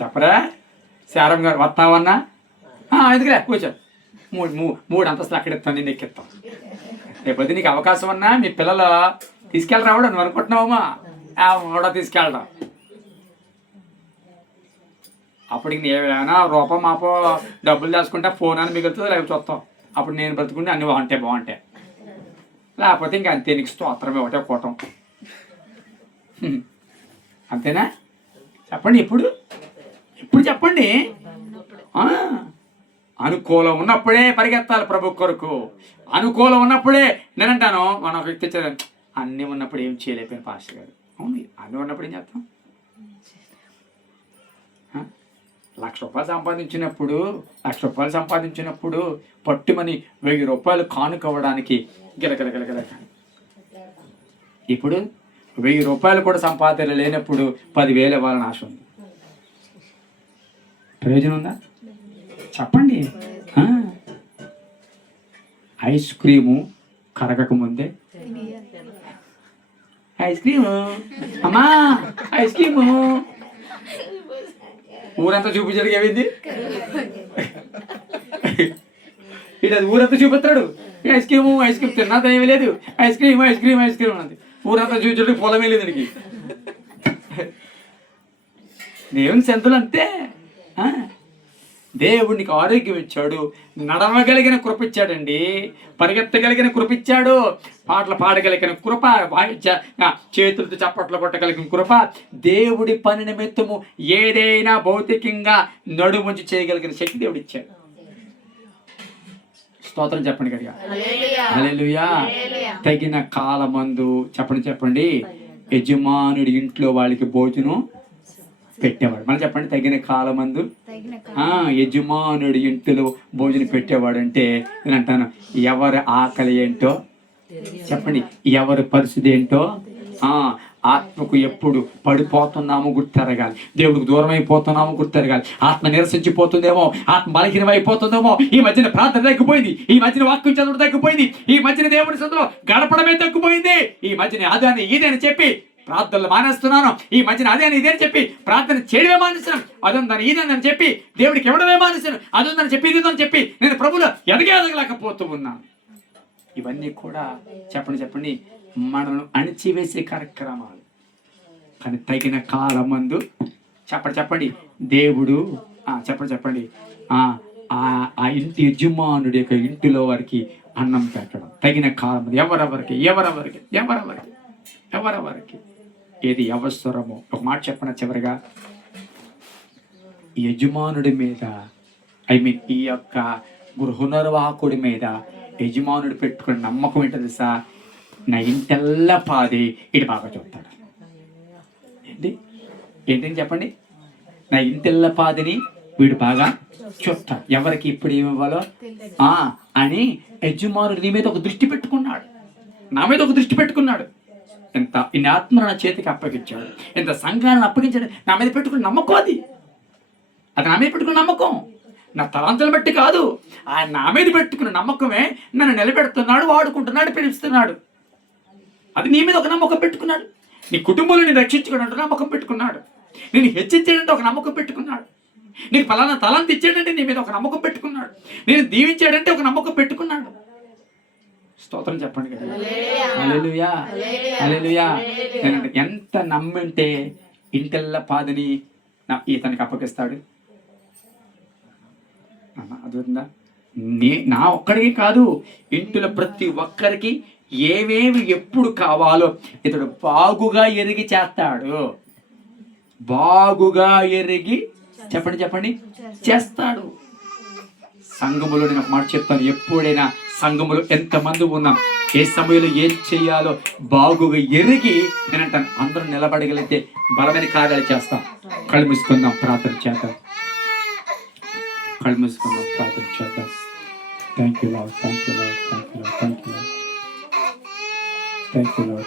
చెప్పరా? శారం గారు వస్తావన్నా? ఎందుకులే కూర్చో, 3 అంతస్తులు అక్కడ ఎత్తాను, నేను ఎక్కిస్తాను. రేపొద్దు నీకు అవకాశం ఉన్నా మీ పిల్లలు తీసుకెళ్ళరావడం నువ్వు అనుకుంటున్నావమ్మా కూడా తీసుకెళ్ళడం. అప్పుడు ఏమైనా రూపం మాపో డబ్బులు దాచుకుంటే ఫోన్ అని మిగులుతుంది, లేకపోతే చూస్తాం. అప్పుడు నేను బ్రతుకుంటే అన్ని బాగుంటాయి, లేకపోతే ఇంకా అంతే, నీకు స్తోత్రం ఒకటే కూటం. అంతేనా? చెప్పండి. ఇప్పుడు చెప్పండి. అనుకూలం ఉన్నప్పుడే పరిగెత్తాలి ప్రభు కొరకు. అనుకూలం ఉన్నప్పుడే నేనంటాను. మనం ఒక వ్యక్తి తెచ్చారు, అన్నీ ఉన్నప్పుడు ఏం చేయలేకపోయిన పాస్టర్ గారు. అవును, అన్నీ ఉన్నప్పుడు ఏం చేస్తాం? ₹1,00,000 సంపాదించినప్పుడు పట్టుమని ₹1,000 కానుకోవడానికి గిలగిలగిలగిల. ఇప్పుడు ₹1,000 కూడా సంపాదన లేనప్పుడు 10,000 ఇవ్వాలని ఆశ ఉంది. ప్రయోజనం ఉందా? చెప్పండి. ఐస్ క్రీము కరగక ముందే ఐస్ క్రీము, అమ్మా ఐస్ క్రీము, ఊరంతా చూపించాడు. ఏమైంది? ఇటు అది ఊరంతా చూపిస్తాడు. ఐస్ క్రీమ్ తిన్నా ఏమీ లేదు. ఐస్ క్రీమ్ అన్నది. ఊరంతా చూపించడానికి పొలమే లేదు దీనికి. దేవుని సంతులు అంతే. దేవుడికి ఆరోగ్యం ఇచ్చాడు, నడవగలిగిన కృప ఇచ్చాడండి, పరిగెత్తగలిగిన కృప ఇచ్చాడు, పాటలు పాడగలిగిన కృప, చేతులతో చప్పట్లు కొట్టగలిగిన కృప, దేవుడి పని నిమిత్తము ఏదైనా భౌతికంగా నడుముంచి చేయగలిగిన శక్తి దేవుడు ఇచ్చాడు. స్తోత్రం చెప్పండి గట్టిగా. హల్లెలూయా. తగిన కాలమందు చెప్పండి యజమానుడి ఇంట్లో వాళ్ళకి భోజనం పెట్టేవాడు. మళ్ళీ చెప్పండి. తగిన కాలమందు యజమానుడి ఇంటిలో భోజనం పెట్టేవాడు. అంటే నేను అంటాను, ఎవరి ఆకలి ఏంటో చెప్పండి, ఎవరి పరిస్థితి ఏంటో. ఆత్మకు ఎప్పుడు పడిపోతున్నామో గుర్తెరగాలి, దేవుడికి దూరం అయిపోతున్నామో గుర్తెరగాలి, ఆత్మ నిరసించిపోతుందేమో, ఆత్మ బలహీనం అయిపోతుందేమో. ఈ మధ్యన ప్రార్థన తగ్గిపోయింది, ఈ మధ్యన వాక్యం చదవడం తగ్గిపోయింది, ఈ మధ్యన దేవుడి సందులో గడపడమే తగ్గిపోయింది, ఈ మధ్యన అదని ఇదని చెప్పి ప్రార్థనలు మానేస్తున్నాను, ఈ మధ్యన అదే అని ఇదే అని చెప్పి ప్రార్థన చేయడమే మానేస్తున్నాను, అదుందని ఇదని చెప్పి దేవుడికి ఇవ్వడమే మానేస్తాను, అదుందని చెప్పి ఇదని చెప్పి నేను ప్రభువులో ఎదగలేకపోతూ ఉన్నాను. ఇవన్నీ కూడా చెప్పండి మనల్ని అణిచివేసే కార్యక్రమాలు. కానీ తగిన కాలమందు చెప్పండి దేవుడు చెప్పండి ఆ ఇంటి యజమానుడి యొక్క ఇంటిలో వారికి అన్నం పెట్టడం. తగిన కాలం ఎవరెవరికి ఏది అవసరమో. ఒక మాట చెప్పిన చివరిగా, యజమానుడి మీద ఈ యొక్క గృహనిర్వాహకుడి మీద యజమానుడు పెట్టుకున్న నమ్మకం ఏంటో తెలుసా? నా ఇంటెల్లా పాది ఇటు బాగా చూస్తాడు. ఏంటి చెప్పండి? నా ఇంటెల్లా పాదిని వీడు బాగా చూస్తాడు. ఎవరికి ఇప్పుడు ఏమి ఇవ్వాలో అని యజమానుడు నీ మీద ఒక దృష్టి పెట్టుకున్నాడు, నా మీద ఒక దృష్టి పెట్టుకున్నాడు. ఇన్ని ఆత్మను నా చేతికి అప్పగించాడు, ఇంత సంఘాన్ని అప్పగించాడు. నా మీద పెట్టుకున్న నమ్మకం అది నా మీద పెట్టుకున్న నమ్మకం. నా తలాంతులు బట్టి కాదు, ఆయన నా మీద పెట్టుకున్న నమ్మకమే నన్ను నిలబెడుతున్నాడు, వాడుకుంటున్నాడు, పిలుస్తున్నాడు. అది నీ మీద ఒక నమ్మకం పెట్టుకున్నాడు. నీ కుటుంబంలో నేను రక్షించుకున్నట్టు నమ్మకం పెట్టుకున్నాడు. నేను హెచ్చించాడంటే ఒక నమ్మకం పెట్టుకున్నాడు. నీకు ఫలానా తలాంతి ఇచ్చాడంటే నీ మీద ఒక నమ్మకం పెట్టుకున్నాడు. నేను దీవించాడంటే ఒక నమ్మకం పెట్టుకున్నాడు. స్తోత్రం చెప్పండి కదా. హల్లెలూయా, హల్లెలూయా. నేనంటే ఎంత నమ్మింటే ఇంటెల్లా పాదని ఇతనికి అప్పగిస్తాడు. అదుందా? నా ఒక్కడికి కాదు, ఇంటిలో ప్రతి ఒక్కరికి ఏమేమి ఎప్పుడు కావాలో ఇతడు బాగుగా ఎరిగి చేస్తాడు. బాగుగా ఎరిగి చెప్పండి చేస్తాడు. సంఘములో నేను ఒక మాట చెప్తాను, ఎప్పుడైనా సంఘములో ఎంతమంది ఉన్నా ఏ సమయంలో ఏం చెయ్యాలో బాగుగా ఎరిగి నేనంటాను. అందరూ నిలబడగలిగితే బలమైన కార్యాలు చేస్తాం. కళ్ళు మూసుకుందాం, ప్రార్థన చేద్దాం. కళ్ళు మూసుకుందాం, ప్రార్థన చేద్దాం. Thank you lord, thank you lord, thank you lord, thank you lord, thank you lord.